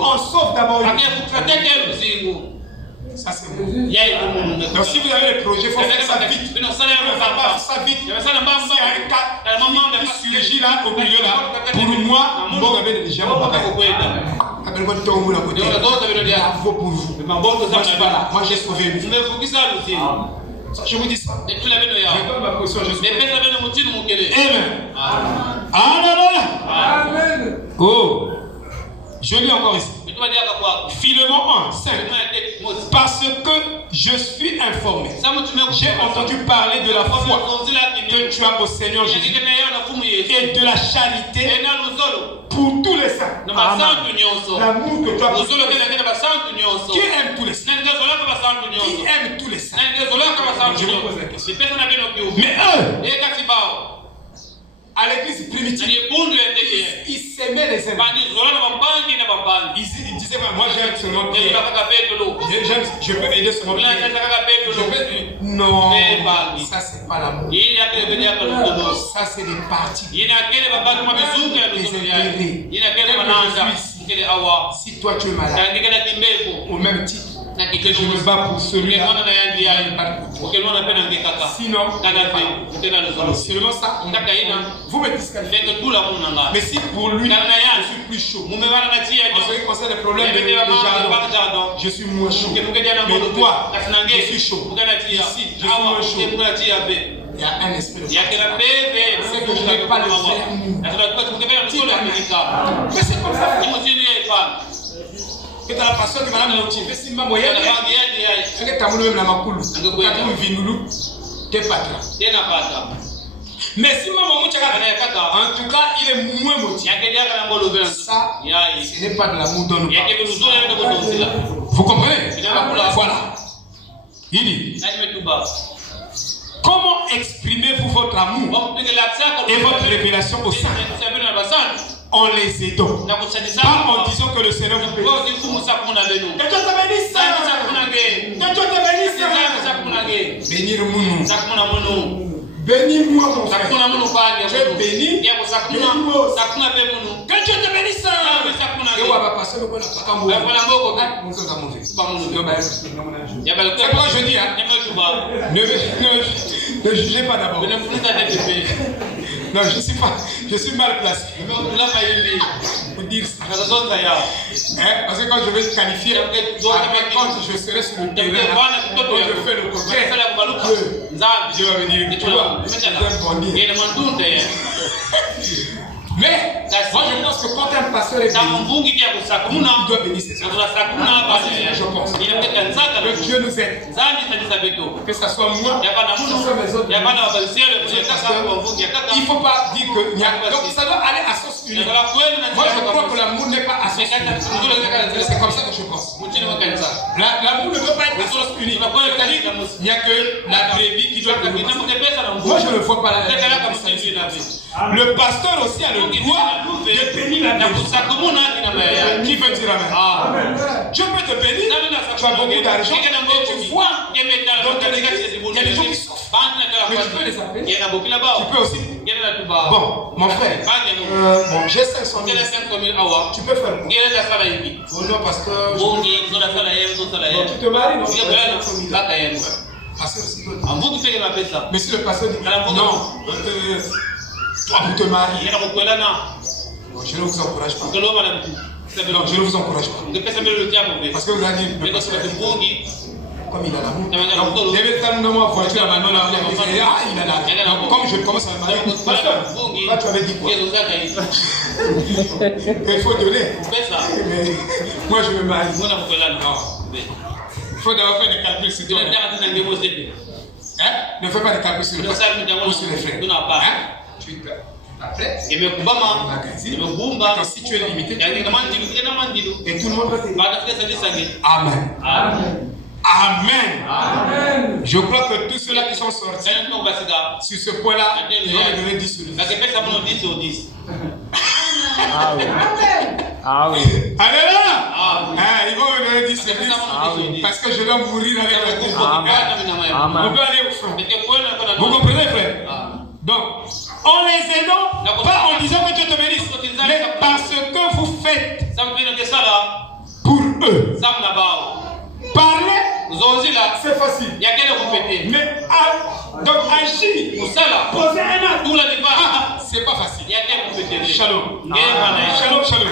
On sauve d'abord une. Ça c'est bon. Donc si vous avez le projet, il faut faire ça vite. Il faut faire ça vite. S'il y a un cas qui surgit là au milieu là, pour moi, mon avait déjà mon papa. Appelle-moi tout le monde à côté. Bravo pour vous. Moi j'ai sauvé une vie. Je vous dis ça. Je donne ma position. Amen. Amen. Oh. Je lis encore ici. Philémon 1, 5. Parce que je suis informé. J'ai entendu parler de la foi que tu as au Seigneur Jésus et de la charité pour tous les saints. L'amour que tu as pour tous les saints. Qui aime tous les saints? Qui aime tous les saints? Je vous pose la question. Mais eux, à l'église primitive, ils s'aimaient les uns. Ils disaient, moi j'aime seulement prier. Je peux aider seulement prier. Non, ça c'est pas l'amour. Ça c'est des parties. Des intérêts. Si toi tu es malade, au même titre que je me bats pour celui-là, sinon, seulement ça, vous me disqualifiez. Mais si pour lui, je suis plus chaud, en ce qui concerne les problèmes de jardin, je suis moins chaud. Mais toi, je suis chaud. Ici, je suis moins chaud. Il y a un esprit de c'est que je n'ai pas le faire. Mais c'est comme ça. que la passion qui va la motiver, si ma moyenne, elle est à même la macoulou, t'es pas là. Mais si maman en tout cas, il est moins motivé. Ça, ce n'est pas de l'amour dont nous parlons. Vous comprenez? Voilà. Il dit, comment exprimez-vous votre amour et votre révélation au sein? En les aidant. Pas en disant que le Seigneur vous bénisse. Bénir Mounou. Bénis-moi mon frère. Je bénis. Que Dieu te bénisse. C'est quoi je dis, hein? Ne jugez pas d'abord. Non, je suis mal placé. Pour dire ça. Parce que quand je vais qualifier, quand je serai sur le terrain, quand je fais le contraire, Dieu va venir. Tu vois, mais moi je pense que quand un pasteur est béni, il doit bénir ses enfants. Je pense que Dieu nous aide. Que ce soit moi, que ce soit mes autres. Il ne faut pas dire que donc ça doit aller à sens unique. Moi je crois que l'amour n'est pas à sens unique. C'est comme ça que je pense. L'amour ne doit pas être à sens unique. Il n'y a que la brebis qui doit bénir. Moi je ne vois pas la le pasteur aussi a le droit de bénir la brebis. Qui veut dire amen? Dieu peut te bénir, tu as beaucoup d'argent et tu vois donc il y a des gens qui souffrent. Mais tu peux les appeler. Tu peux aussi. Bon, mon frère, bon, j'ai 500 000. Tu peux faire quoi? Non, parce que tu te maries, non? Mais si le pasteur dit non, toi vous te mariez. Non, je ne vous encourage pas. Non, je ne vous encourage pas. Parce que vous allez le pasteur comme il a l'amour. Donc, il devait dans ma voiture maintenant, il a l'amour. Comme je commence à me marier, là tu avais dit quoi? Il faut donner. Mais moi je me marie. Il faut d'abord faire des calculs sur toi. Ne fais pas des calculs sur toi ou sur les frères. Tu après, si tu es limité, et tout le monde va t'aider. Amen. Amen. Amen. Je crois que tous ceux-là qui sont sortis sur ce point-là, ils vont me donner 10 sur 10. Ah oui. Ah oui. Alléluia. Ils vont me donner 10 sur 10 parce que je dois mourir avec le groupe. On peut aller au front. Vous comprenez, frère? Donc, en les aidant, pas en disant que Dieu te bénisse, mais parce que vous faites pour eux. Parler, c'est facile. Mais donc agir, poser un acte, c'est pas facile. Shalom. Shalom, shalom.